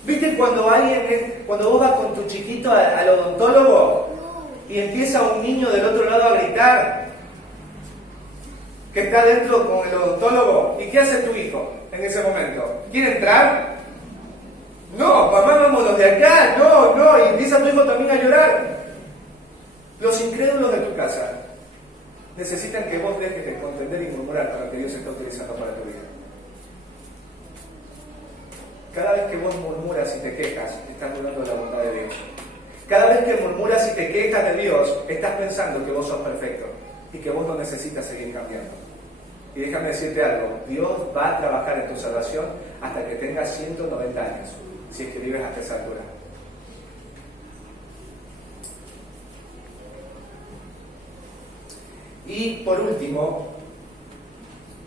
¿Viste cuando vos vas con tu chiquito al odontólogo y empieza un niño del otro lado a gritar que está dentro con el odontólogo? ¿Y qué hace tu hijo en ese momento? ¿Quiere entrar? No, mamá, vámonos de acá, no, y empieza tu hijo también a llorar. Los incrédulos de tu casa necesitan que vos dejes de contender y murmurar para lo que Dios está utilizando para tu vida. Cada vez que vos murmuras y te quejas, estás dudando de la bondad de Dios. Cada vez que murmuras y te quejas de Dios, estás pensando que vos sos perfecto y que vos no necesitas seguir cambiando. Y déjame decirte algo, Dios va a trabajar en tu salvación hasta que tengas 190 años, si es que vives hasta esa altura. Y por último,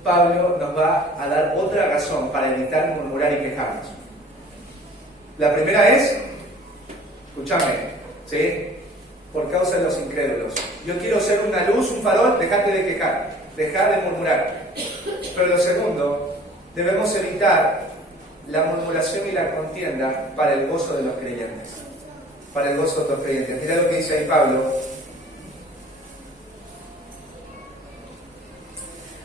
Pablo nos va a dar otra razón para evitar murmurar y quejarnos. La primera es, escúchame, ¿sí? Por causa de los incrédulos. Yo quiero ser una luz, un farol, dejate de quejar, dejar de murmurar. Pero lo segundo, debemos evitar la murmuración y la contienda para el gozo de los creyentes. Para el gozo de los creyentes. Mira lo que dice ahí Pablo.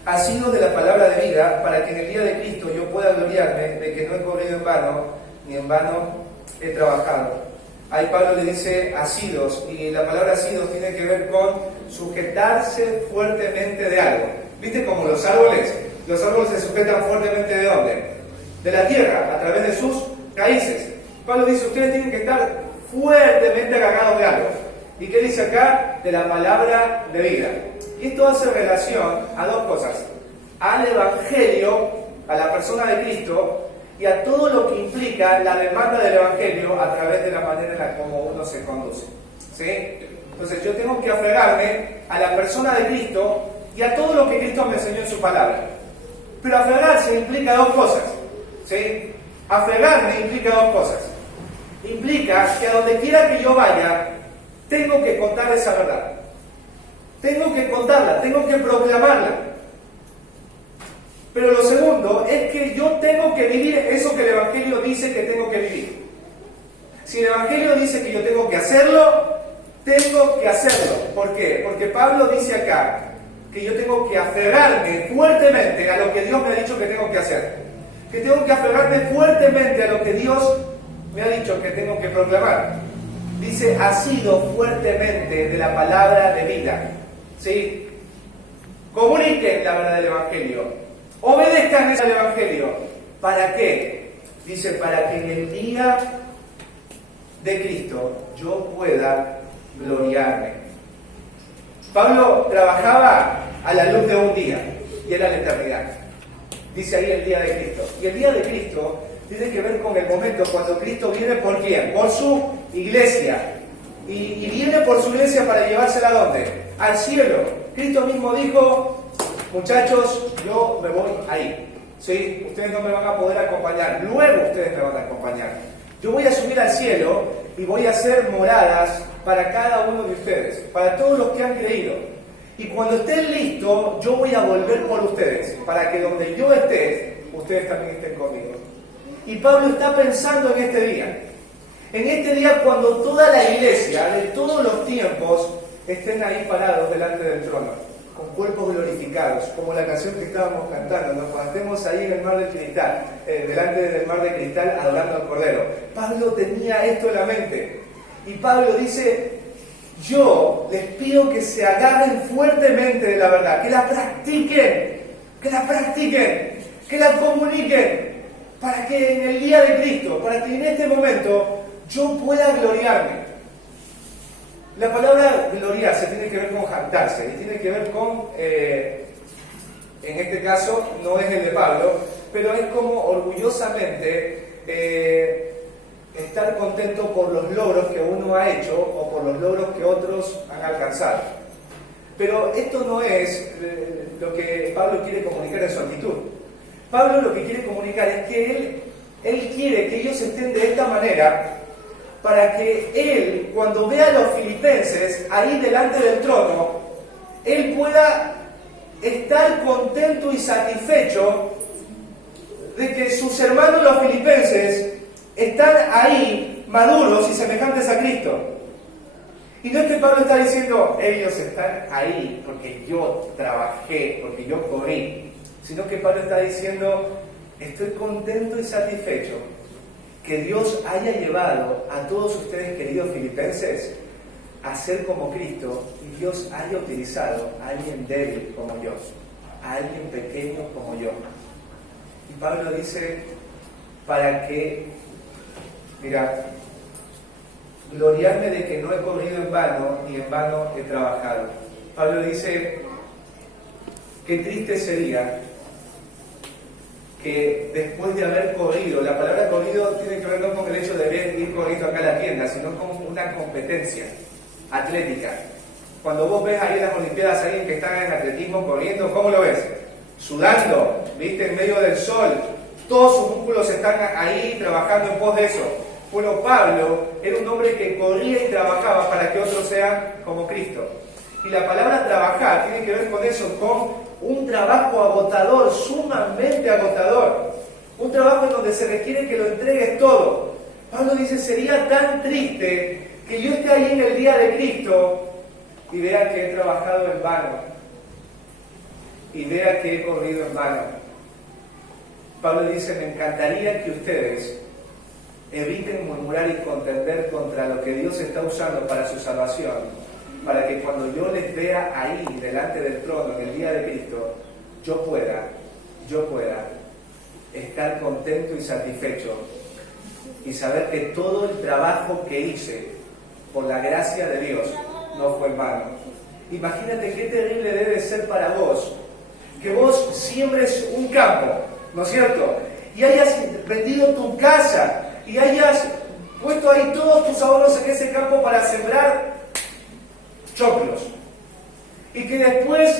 Asidos de la palabra de vida, para que en el día de Cristo yo pueda gloriarme de que no he corrido en vano, ni en vano he trabajado. Ahí Pablo le dice asidos, y la palabra asidos tiene que ver con sujetarse fuertemente de algo. ¿Viste como los árboles? Los árboles se sujetan fuertemente ¿de dónde? De la tierra, a través de sus raíces. Pablo dice, ustedes tienen que estar fuertemente agarrados de algo. ¿Y qué dice acá? De la palabra de vida. Y esto hace relación a dos cosas: al Evangelio, a la persona de Cristo, y a todo lo que implica la demanda del Evangelio a través de la manera en la como uno se conduce. ¿Sí? Entonces yo tengo que aferrarme a la persona de Cristo y a todo lo que Cristo me enseñó en su palabra. Pero aferrarse implica dos cosas. ¿Sí? Aferrarme implica dos cosas. Implica que a donde quiera que yo vaya, tengo que contar esa verdad. Tengo que contarla, tengo que proclamarla. Pero lo segundo es que yo tengo que vivir eso que el Evangelio dice que tengo que vivir. Si el Evangelio dice que yo tengo que hacerlo, tengo que hacerlo. ¿Por qué? Porque Pablo dice acá que yo tengo que aferrarme fuertemente a lo que Dios me ha dicho que tengo que hacer. Que tengo que aferrarme fuertemente a lo que Dios me ha dicho que tengo que proclamar. Dice, asido fuertemente de la palabra de vida. ¿Sí? Comuniquen la verdad del Evangelio. Obedezcan al Evangelio. ¿Para qué? Dice, para que en el día de Cristo yo pueda gloriarme. Pablo trabajaba a la luz de un día, y era la eternidad. Dice ahí el día de Cristo. Y el día de Cristo tiene que ver con el momento cuando Cristo viene ¿por quién? Por su iglesia. Y viene por su iglesia para llevársela ¿a dónde? Al cielo. Cristo mismo dijo, muchachos, yo me voy ahí. ¿Sí? Ustedes no me van a poder acompañar. Luego ustedes me van a acompañar. Yo voy a subir al cielo y voy a hacer moradas para cada uno de ustedes, para todos los que han creído. Y cuando estén listos, yo voy a volver por ustedes, para que donde yo esté, ustedes también estén conmigo. Y Pablo está pensando en este día. En este día cuando toda la iglesia, de todos los tiempos, estén ahí parados delante del trono, con cuerpos glorificados, como la canción que estábamos cantando, ¿no? Cuando estemos ahí en el mar de cristal, delante del mar de cristal, adorando al Cordero. Pablo tenía esto en la mente. Y Pablo dice, yo les pido que se agarren fuertemente de la verdad, que la practiquen, que la comuniquen, para que en el día de Cristo, para que en este momento yo pueda gloriarme. La palabra gloriarse tiene que ver con jactarse, y tiene que ver con, en este caso, no es el de Pablo, pero es como orgullosamente estar contento por los logros que uno ha hecho o por los logros que otros han alcanzado. Pero esto no es lo que Pablo quiere comunicar en su actitud. Pablo lo que quiere comunicar es que él quiere que ellos estén de esta manera para que él, cuando vea a los filipenses ahí delante del trono, él pueda estar contento y satisfecho de que sus hermanos los filipenses están ahí maduros y semejantes a Cristo. Y no es que Pablo está diciendo, ellos están ahí porque yo trabajé, porque yo corrí, sino que Pablo está diciendo, estoy contento y satisfecho que Dios haya llevado a todos ustedes, queridos filipenses, a ser como Cristo, y Dios haya utilizado a alguien débil como yo, a alguien pequeño como yo. Y Pablo dice, para que, mira, gloriarme de que no he corrido en vano, ni en vano he trabajado. Pablo dice, qué triste sería que después de haber corrido, la palabra corrido tiene que ver no con el hecho de ir corriendo acá a la tienda, sino con una competencia atlética. Cuando vos ves ahí en las Olimpiadas a alguien que está en atletismo corriendo, ¿cómo lo ves? Sudando, ¿viste? En medio del sol. Todos sus músculos están ahí trabajando en pos de eso. Bueno, Pablo era un hombre que corría y trabajaba para que otros sean como Cristo. Y la palabra trabajar tiene que ver con eso, con un trabajo agotador, sumamente agotador. Un trabajo en donde se requiere que lo entregues todo. Pablo dice, sería tan triste que yo esté ahí en el día de Cristo y vea que he trabajado en vano. Y vea que he corrido en vano. Pablo dice, me encantaría que ustedes eviten murmurar y contender contra lo que Dios está usando para su salvación, para que cuando yo les vea ahí, delante del trono, en el día de Cristo, yo pueda estar contento y satisfecho y saber que todo el trabajo que hice por la gracia de Dios no fue en vano. Imagínate qué terrible debe ser para vos que vos siembres un campo, ¿no es cierto? Y hayas vendido tu casa y hayas puesto ahí todos tus ahorros en ese campo para sembrar choclos. Y que después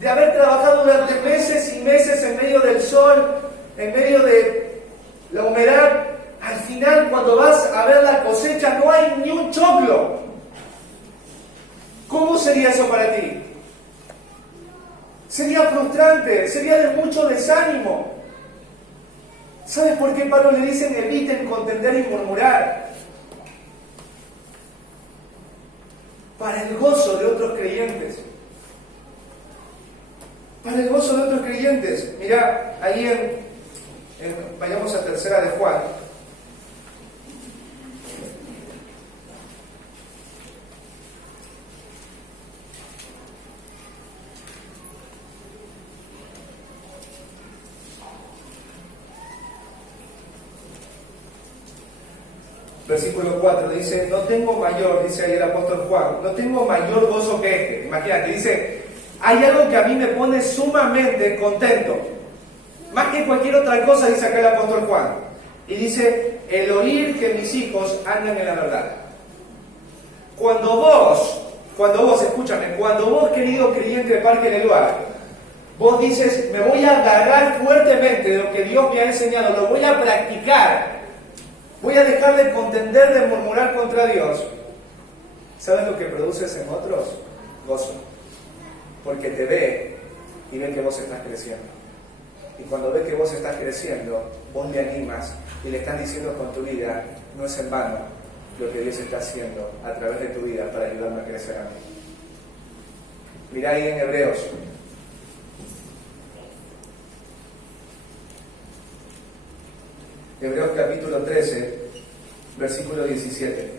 de haber trabajado durante meses y meses en medio del sol, en medio de la humedad, al final cuando vas a ver la cosecha no hay ni un choclo. ¿Cómo sería eso para ti? Sería frustrante, sería de mucho desánimo. ¿Sabes por qué Pablo le dicen eviten contender y murmurar? Para el gozo de otros creyentes. Para el gozo de otros creyentes. Mirá, ahí vayamos a tercera de Juan. Versículo 4 dice, no tengo mayor, dice ahí el apóstol Juan, no tengo mayor gozo que este. Imagínate, dice, hay algo que a mí me pone sumamente contento. Más que cualquier otra cosa, dice acá el apóstol Juan. Y dice, el oír que mis hijos andan en la verdad. Cuando vos, escúchame, cuando vos, querido creyente de Parque del Lugar, vos dices, me voy a agarrar fuertemente de lo que Dios me ha enseñado, lo voy a practicar. Voy a dejar de contender, de murmurar contra Dios. ¿Sabes lo que produces en otros? Gozo. Porque te ve y ve que vos estás creciendo. Y cuando ve que vos estás creciendo, vos le animas y le estás diciendo con tu vida, no es en vano lo que Dios está haciendo a través de tu vida para ayudarme a crecer a mí. Mirá ahí en Hebreos. Hebreos capítulo 13, versículo 17.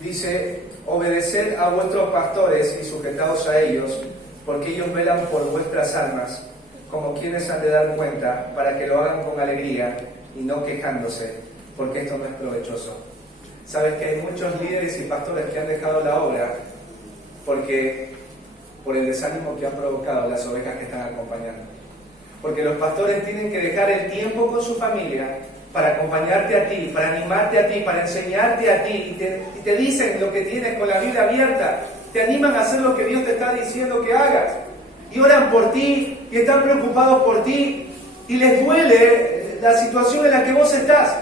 Dice, obedeced a vuestros pastores y sujetaos a ellos, porque ellos velan por vuestras almas, como quienes han de dar cuenta, para que lo hagan con alegría y no quejándose, porque esto no es provechoso. Sabes que hay muchos líderes y pastores que han dejado la obra por el desánimo que han provocado las ovejas que están acompañando. Porque los pastores tienen que dejar el tiempo con su familia para acompañarte a ti, para animarte a ti, para enseñarte a ti, y te dicen lo que tienes con la Biblia abierta, te animan a hacer lo que Dios te está diciendo que hagas, y oran por ti, y están preocupados por ti, y les duele la situación en la que vos estás.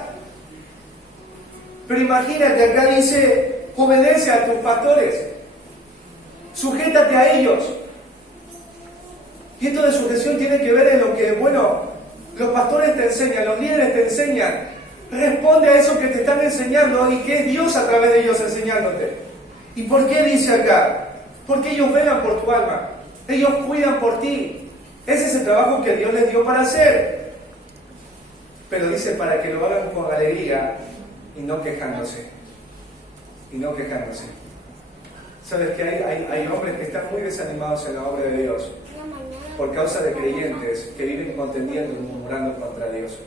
Pero imagínate, acá dice, obedece a tus pastores, sujétate a ellos. Y esto de sujeción tiene que ver en lo que, los pastores te enseñan, los líderes te enseñan. Responde a eso que te están enseñando y que es Dios a través de ellos enseñándote. ¿Y por qué dice acá? Porque ellos velan por tu alma, ellos cuidan por ti. Ese es el trabajo que Dios les dio para hacer. Pero dice para que lo hagan con alegría y no quejándose. Y no quejándose. Sabes que hay hombres que están muy desanimados en la obra de Dios por causa de creyentes que viven contendiendo y murmurando contra Dios.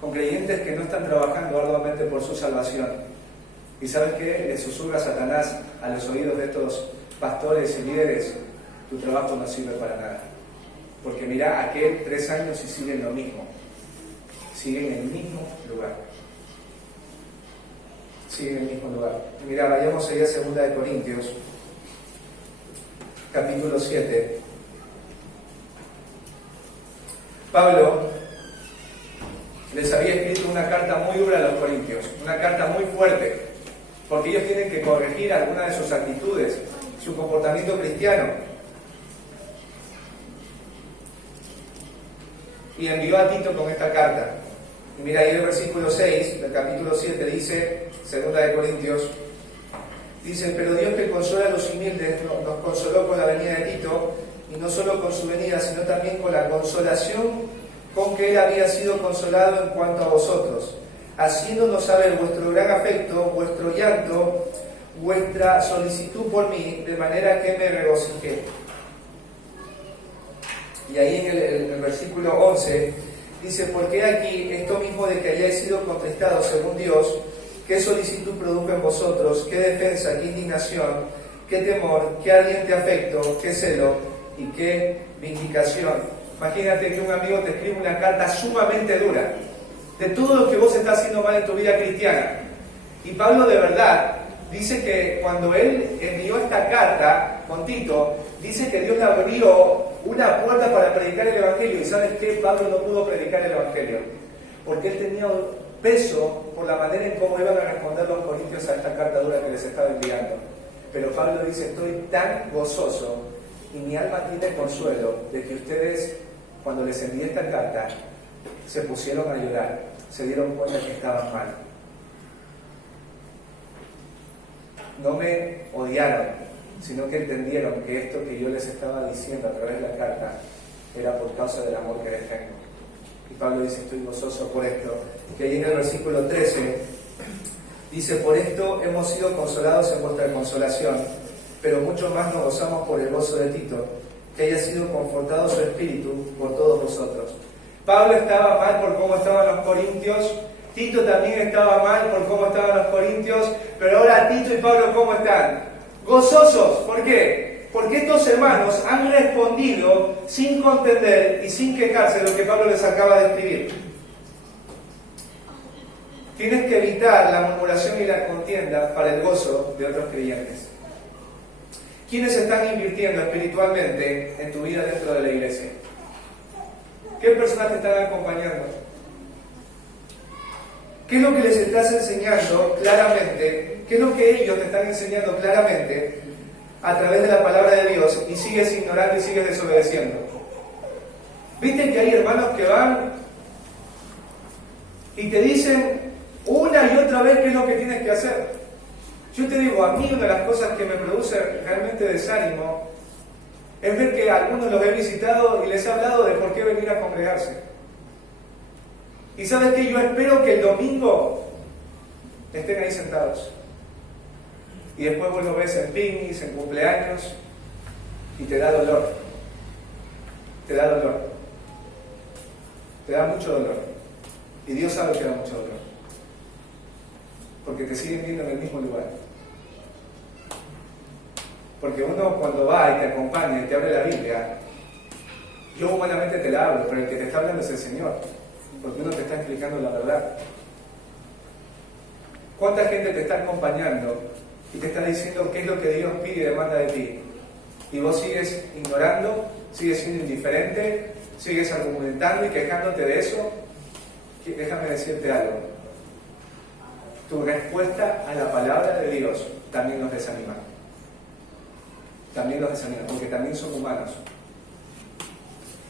Con creyentes que no están trabajando arduamente por su salvación. ¿Y sabes qué? Le susurra Satanás a los oídos de estos pastores y líderes: tu trabajo no sirve para nada. Porque mira, aquel 3 años y siguen lo mismo. Siguen en el mismo lugar. Siguen en el mismo lugar. Mira, vayamos allá a 2 de Corintios, capítulo 7. Pablo les había escrito una carta muy dura a los corintios, una carta muy fuerte, porque ellos tienen que corregir algunas de sus actitudes, su comportamiento cristiano. Y envió a Tito con esta carta. Y mira, ahí el versículo 6 del capítulo 7 dice, 2 de Corintios, dice: pero Dios que consuela a los humildes nos consoló con la venida de Tito, y no solo con su venida, sino también con la consolación con que él había sido consolado en cuanto a vosotros, haciéndonos saber vuestro gran afecto, vuestro llanto, vuestra solicitud por mí, de manera que me regocijé. Y ahí en el versículo 11 dice: porque aquí esto mismo de que hayáis sido contristados según Dios, qué solicitud produjo en vosotros, qué defensa, qué indignación, qué temor, qué ardiente afecto, qué celo y qué vindicación. Imagínate que un amigo te escribe una carta sumamente dura de todo lo que vos estás haciendo mal en tu vida cristiana. Y Pablo de verdad dice que cuando él envió esta carta con Tito, dice que Dios le abrió una puerta para predicar el Evangelio. ¿Y sabes qué? Pablo no pudo predicar el Evangelio porque él tenía un peso por la manera en cómo iban a responder los corintios a esta carta dura que les estaba enviando. Pero Pablo dice: estoy tan gozoso y mi alma tiene consuelo de que ustedes, cuando les envié esta carta, se pusieron a llorar, se dieron cuenta que estaban mal. No me odiaron, sino que entendieron que esto que yo les estaba diciendo a través de la carta era por causa del amor que les tengo. Y Pablo dice: estoy gozoso por esto. Que ahí en el versículo 13 dice: por esto hemos sido consolados en vuestra consolación, pero mucho más nos gozamos por el gozo de Tito, que haya sido confortado su espíritu por todos vosotros. Pablo estaba mal por cómo estaban los corintios, Tito también estaba mal por cómo estaban los corintios, pero ahora Tito y Pablo, ¿cómo están? Gozosos. ¿Por qué? Porque estos hermanos han respondido sin contender y sin quejarse de lo que Pablo les acaba de escribir. Tienes que evitar la murmuración y la contienda para el gozo de otros creyentes. ¿Quiénes están invirtiendo espiritualmente en tu vida dentro de la iglesia? ¿Qué personas te están acompañando? ¿Qué es lo que les estás enseñando claramente? ¿Qué es lo que ellos te están enseñando claramente a través de la palabra de Dios y sigues ignorando y sigues desobedeciendo? ¿Viste que hay hermanos que van y te dicen una y otra vez qué es lo que tienes que hacer? Yo te digo, a mí una de las cosas que me produce realmente desánimo es ver que algunos los he visitado y les he hablado de por qué venir a congregarse. Y ¿sabes qué? Yo espero que el domingo estén ahí sentados. Y después vos lo ves en picnics, en cumpleaños, y te da dolor. Te da dolor. Te da mucho dolor. Y Dios sabe que da mucho dolor. Porque te siguen viendo en el mismo lugar. Porque uno cuando va y te acompaña y te abre la Biblia, yo humanamente te la hablo, pero el que te está hablando es el Señor. Porque uno te está explicando la verdad. ¿Cuánta gente te está acompañando y te está diciendo qué es lo que Dios pide y demanda de ti? Y vos sigues ignorando, sigues siendo indiferente, sigues argumentando y quejándote de eso. Déjame decirte algo. Tu respuesta a la palabra de Dios también nos desanima. También los desanima, porque también son humanos.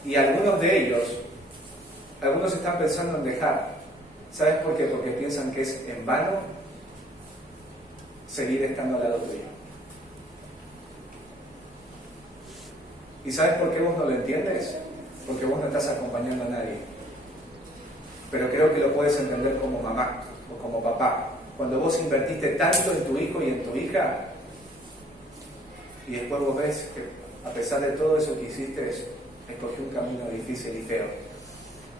Y algunos de ellos, algunos están pensando en dejar. ¿Sabes por qué? Porque piensan que es en vano seguir estando al lado tuyo. ¿Y sabes por qué vos no lo entiendes? Porque vos no estás acompañando a nadie. Pero creo que lo puedes entender como mamá o como papá. Cuando vos invertiste tanto en tu hijo y en tu hija, y después vos ves que a pesar de todo eso que hiciste, escogió un camino difícil y feo.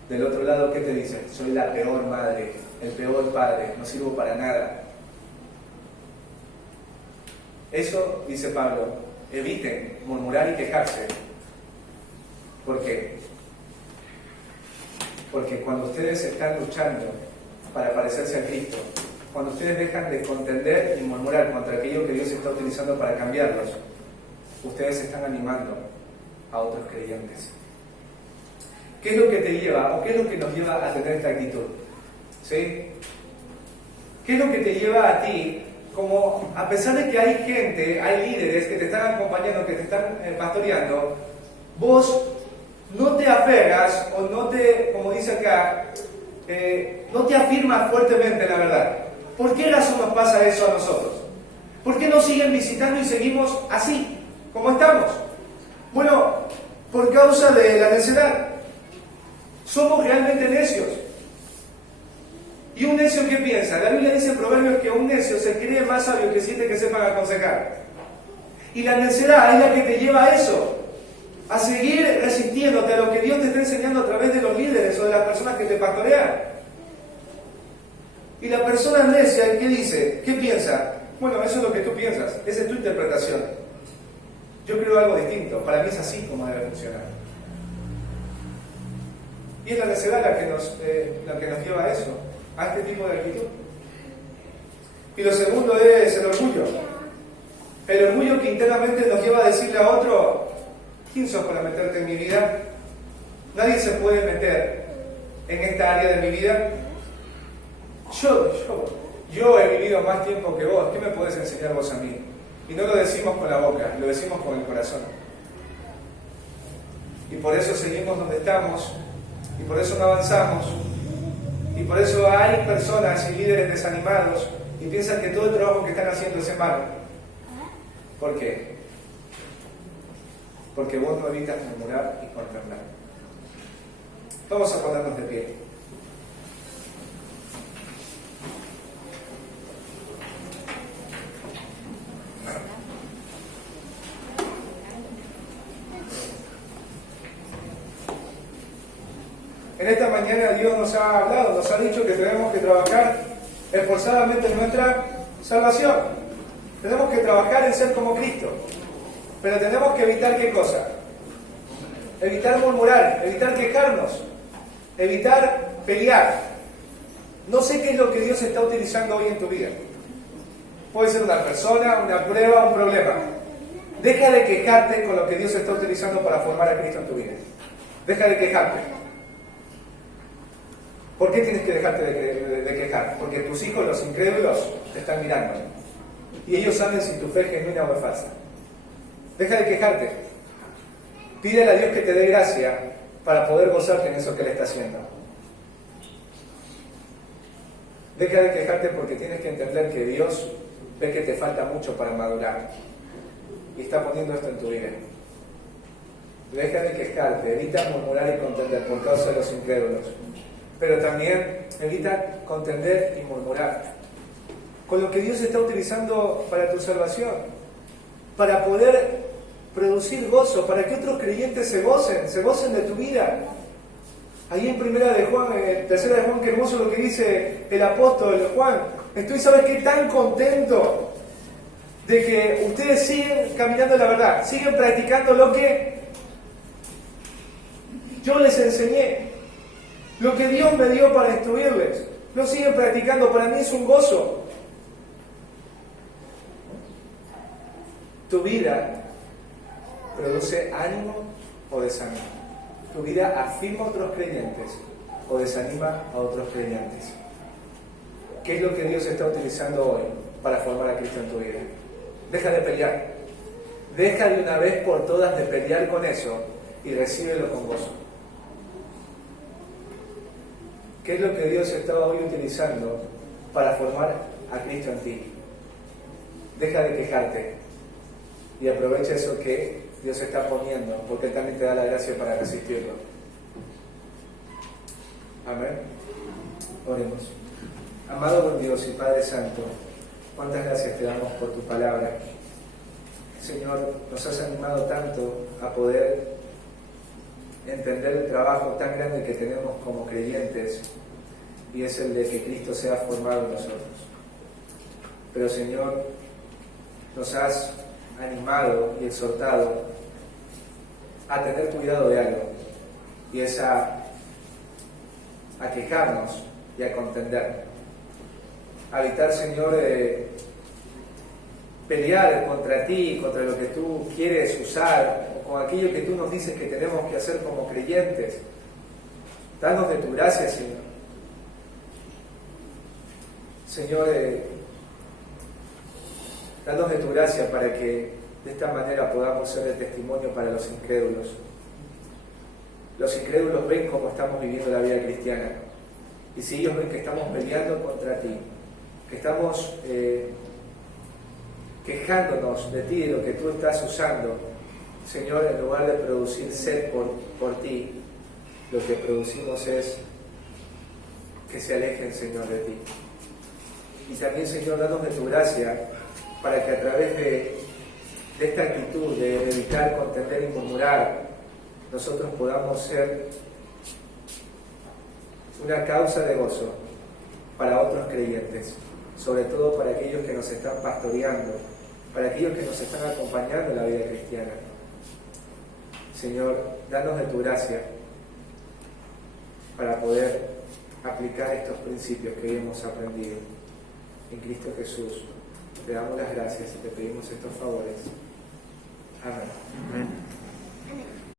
Del otro lado, ¿qué te dicen? Soy la peor madre, el peor padre, no sirvo para nada. Eso, dice Pablo, eviten murmurar y quejarse, ¿Por qué? Porque cuando ustedes están luchando para parecerse a Cristo, cuando ustedes dejan de contender y murmurar contra aquello que Dios está utilizando para cambiarlos, ustedes están animando a otros creyentes. ¿Qué es lo que te lleva, o qué es lo que nos lleva a tener esta actitud? ¿Sí? ¿Qué es lo que te lleva a ti, como a pesar de que hay gente, hay líderes que te están acompañando, que te están pastoreando, vos no te aferras o no te, como dice acá, no te afirmas fuertemente en la verdad? ¿Por qué razón nos pasa eso a nosotros? ¿Por qué nos siguen visitando y seguimos así, como estamos? Bueno, por causa de la necedad. Somos realmente necios. ¿Y un necio qué piensa? La Biblia dice en Proverbios que un necio se cree más sabio que 7 que sepan aconsejar. Y la necedad es la que te lleva a eso, a seguir resistiéndote a lo que Dios te está enseñando a través de los líderes o de las personas que te pastorean. Y la persona necia, ¿qué dice? ¿Qué piensa? Bueno, eso es lo que tú piensas, esa es tu interpretación. Yo creo algo distinto, para mí es así como debe funcionar. Y es la necedad la que nos lleva a eso, a este tipo de actitud. Y lo segundo es el orgullo. El orgullo que internamente nos lleva a decirle a otro: ¿quién sos para meterte en mi vida? Nadie se puede meter en esta área de mi vida. Yo he vivido más tiempo que vos, ¿qué me podés enseñar vos a mí? Y no lo decimos con la boca, lo decimos con el corazón. Y por eso seguimos donde estamos, y por eso no avanzamos, y por eso hay personas y líderes desanimados y piensan que todo el trabajo que están haciendo es en vano. ¿Por qué? Porque vos no evitas murmurar y contemplar. Vamos a ponernos de pie. En esta mañana Dios nos ha hablado, nos ha dicho que tenemos que trabajar esforzadamente en nuestra salvación. Tenemos que trabajar en ser como Cristo. Pero tenemos que evitar ¿qué cosa? Evitar murmurar, evitar quejarnos, evitar pelear. No sé qué es lo que Dios está utilizando hoy en tu vida. Puede ser una persona, una prueba, un problema. Deja de quejarte con lo que Dios está utilizando para formar a Cristo en tu vida. Deja de quejarte. ¿Por qué tienes que dejarte de quejar? Porque tus hijos, los incrédulos, te están mirando. Y ellos saben si tu fe es genuina o es falsa. Deja de quejarte. Pídele a Dios que te dé gracia para poder gozarte en eso que Él está haciendo. Deja de quejarte porque tienes que entender que Dios ve que te falta mucho para madurar. Y está poniendo esto en tu vida. Deja de quejarte, evita murmurar y contender por causa de los incrédulos. Pero también evita contender y murmurar con lo que Dios está utilizando para tu salvación, para poder producir gozo, para que otros creyentes se gocen de tu vida. Ahí en primera de Juan, en tercera de Juan, qué hermoso lo que dice el apóstol Juan. Estoy, ¿sabes qué? Tan contento de que ustedes siguen caminando en la verdad, siguen practicando lo que yo les enseñé. Lo que Dios me dio para instruirles, lo siguen practicando. Para mí es un gozo. Tu vida produce ánimo o desánimo. Tu vida afirma a otros creyentes o desanima a otros creyentes. ¿Qué es lo que Dios está utilizando hoy para formar a Cristo en tu vida? Deja de pelear. Deja de una vez por todas de pelear con eso y recíbelo con gozo. ¿Qué es lo que Dios está hoy utilizando para formar a Cristo en ti? Deja de quejarte y aprovecha eso que Dios está poniendo, porque Él también te da la gracia para resistirlo. Amén. Oremos. Amado buen Dios y Padre Santo, cuántas gracias te damos por tu palabra. Señor, nos has animado tanto a poder entender el trabajo tan grande que tenemos como creyentes, y es el de que Cristo sea formado en nosotros. Pero Señor, nos has animado y exhortado a tener cuidado de algo, y es a quejarnos y a contender. A evitar, Señor, pelear contra ti, contra lo que tú quieres usar, o con aquello que tú nos dices que tenemos que hacer como creyentes. Danos de tu gracia, Señor. Señor, danos de tu gracia para que de esta manera podamos ser de testimonio para los incrédulos. Los incrédulos ven cómo estamos viviendo la vida cristiana. Y si ellos ven que estamos peleando contra ti, que estamos quejándonos de ti, de lo que tú estás usando, Señor, en lugar de producir sed por ti, lo que producimos es que se alejen, Señor, de ti. Y también, Señor, danos de tu gracia para que a través de esta actitud de evitar, contender y murmurar, nosotros podamos ser una causa de gozo para otros creyentes, sobre todo para aquellos que nos están pastoreando, para aquellos que nos están acompañando en la vida cristiana. Señor, danos de tu gracia para poder aplicar estos principios que hemos aprendido. En Cristo Jesús, te damos las gracias y te pedimos estos favores. Amén. Amén.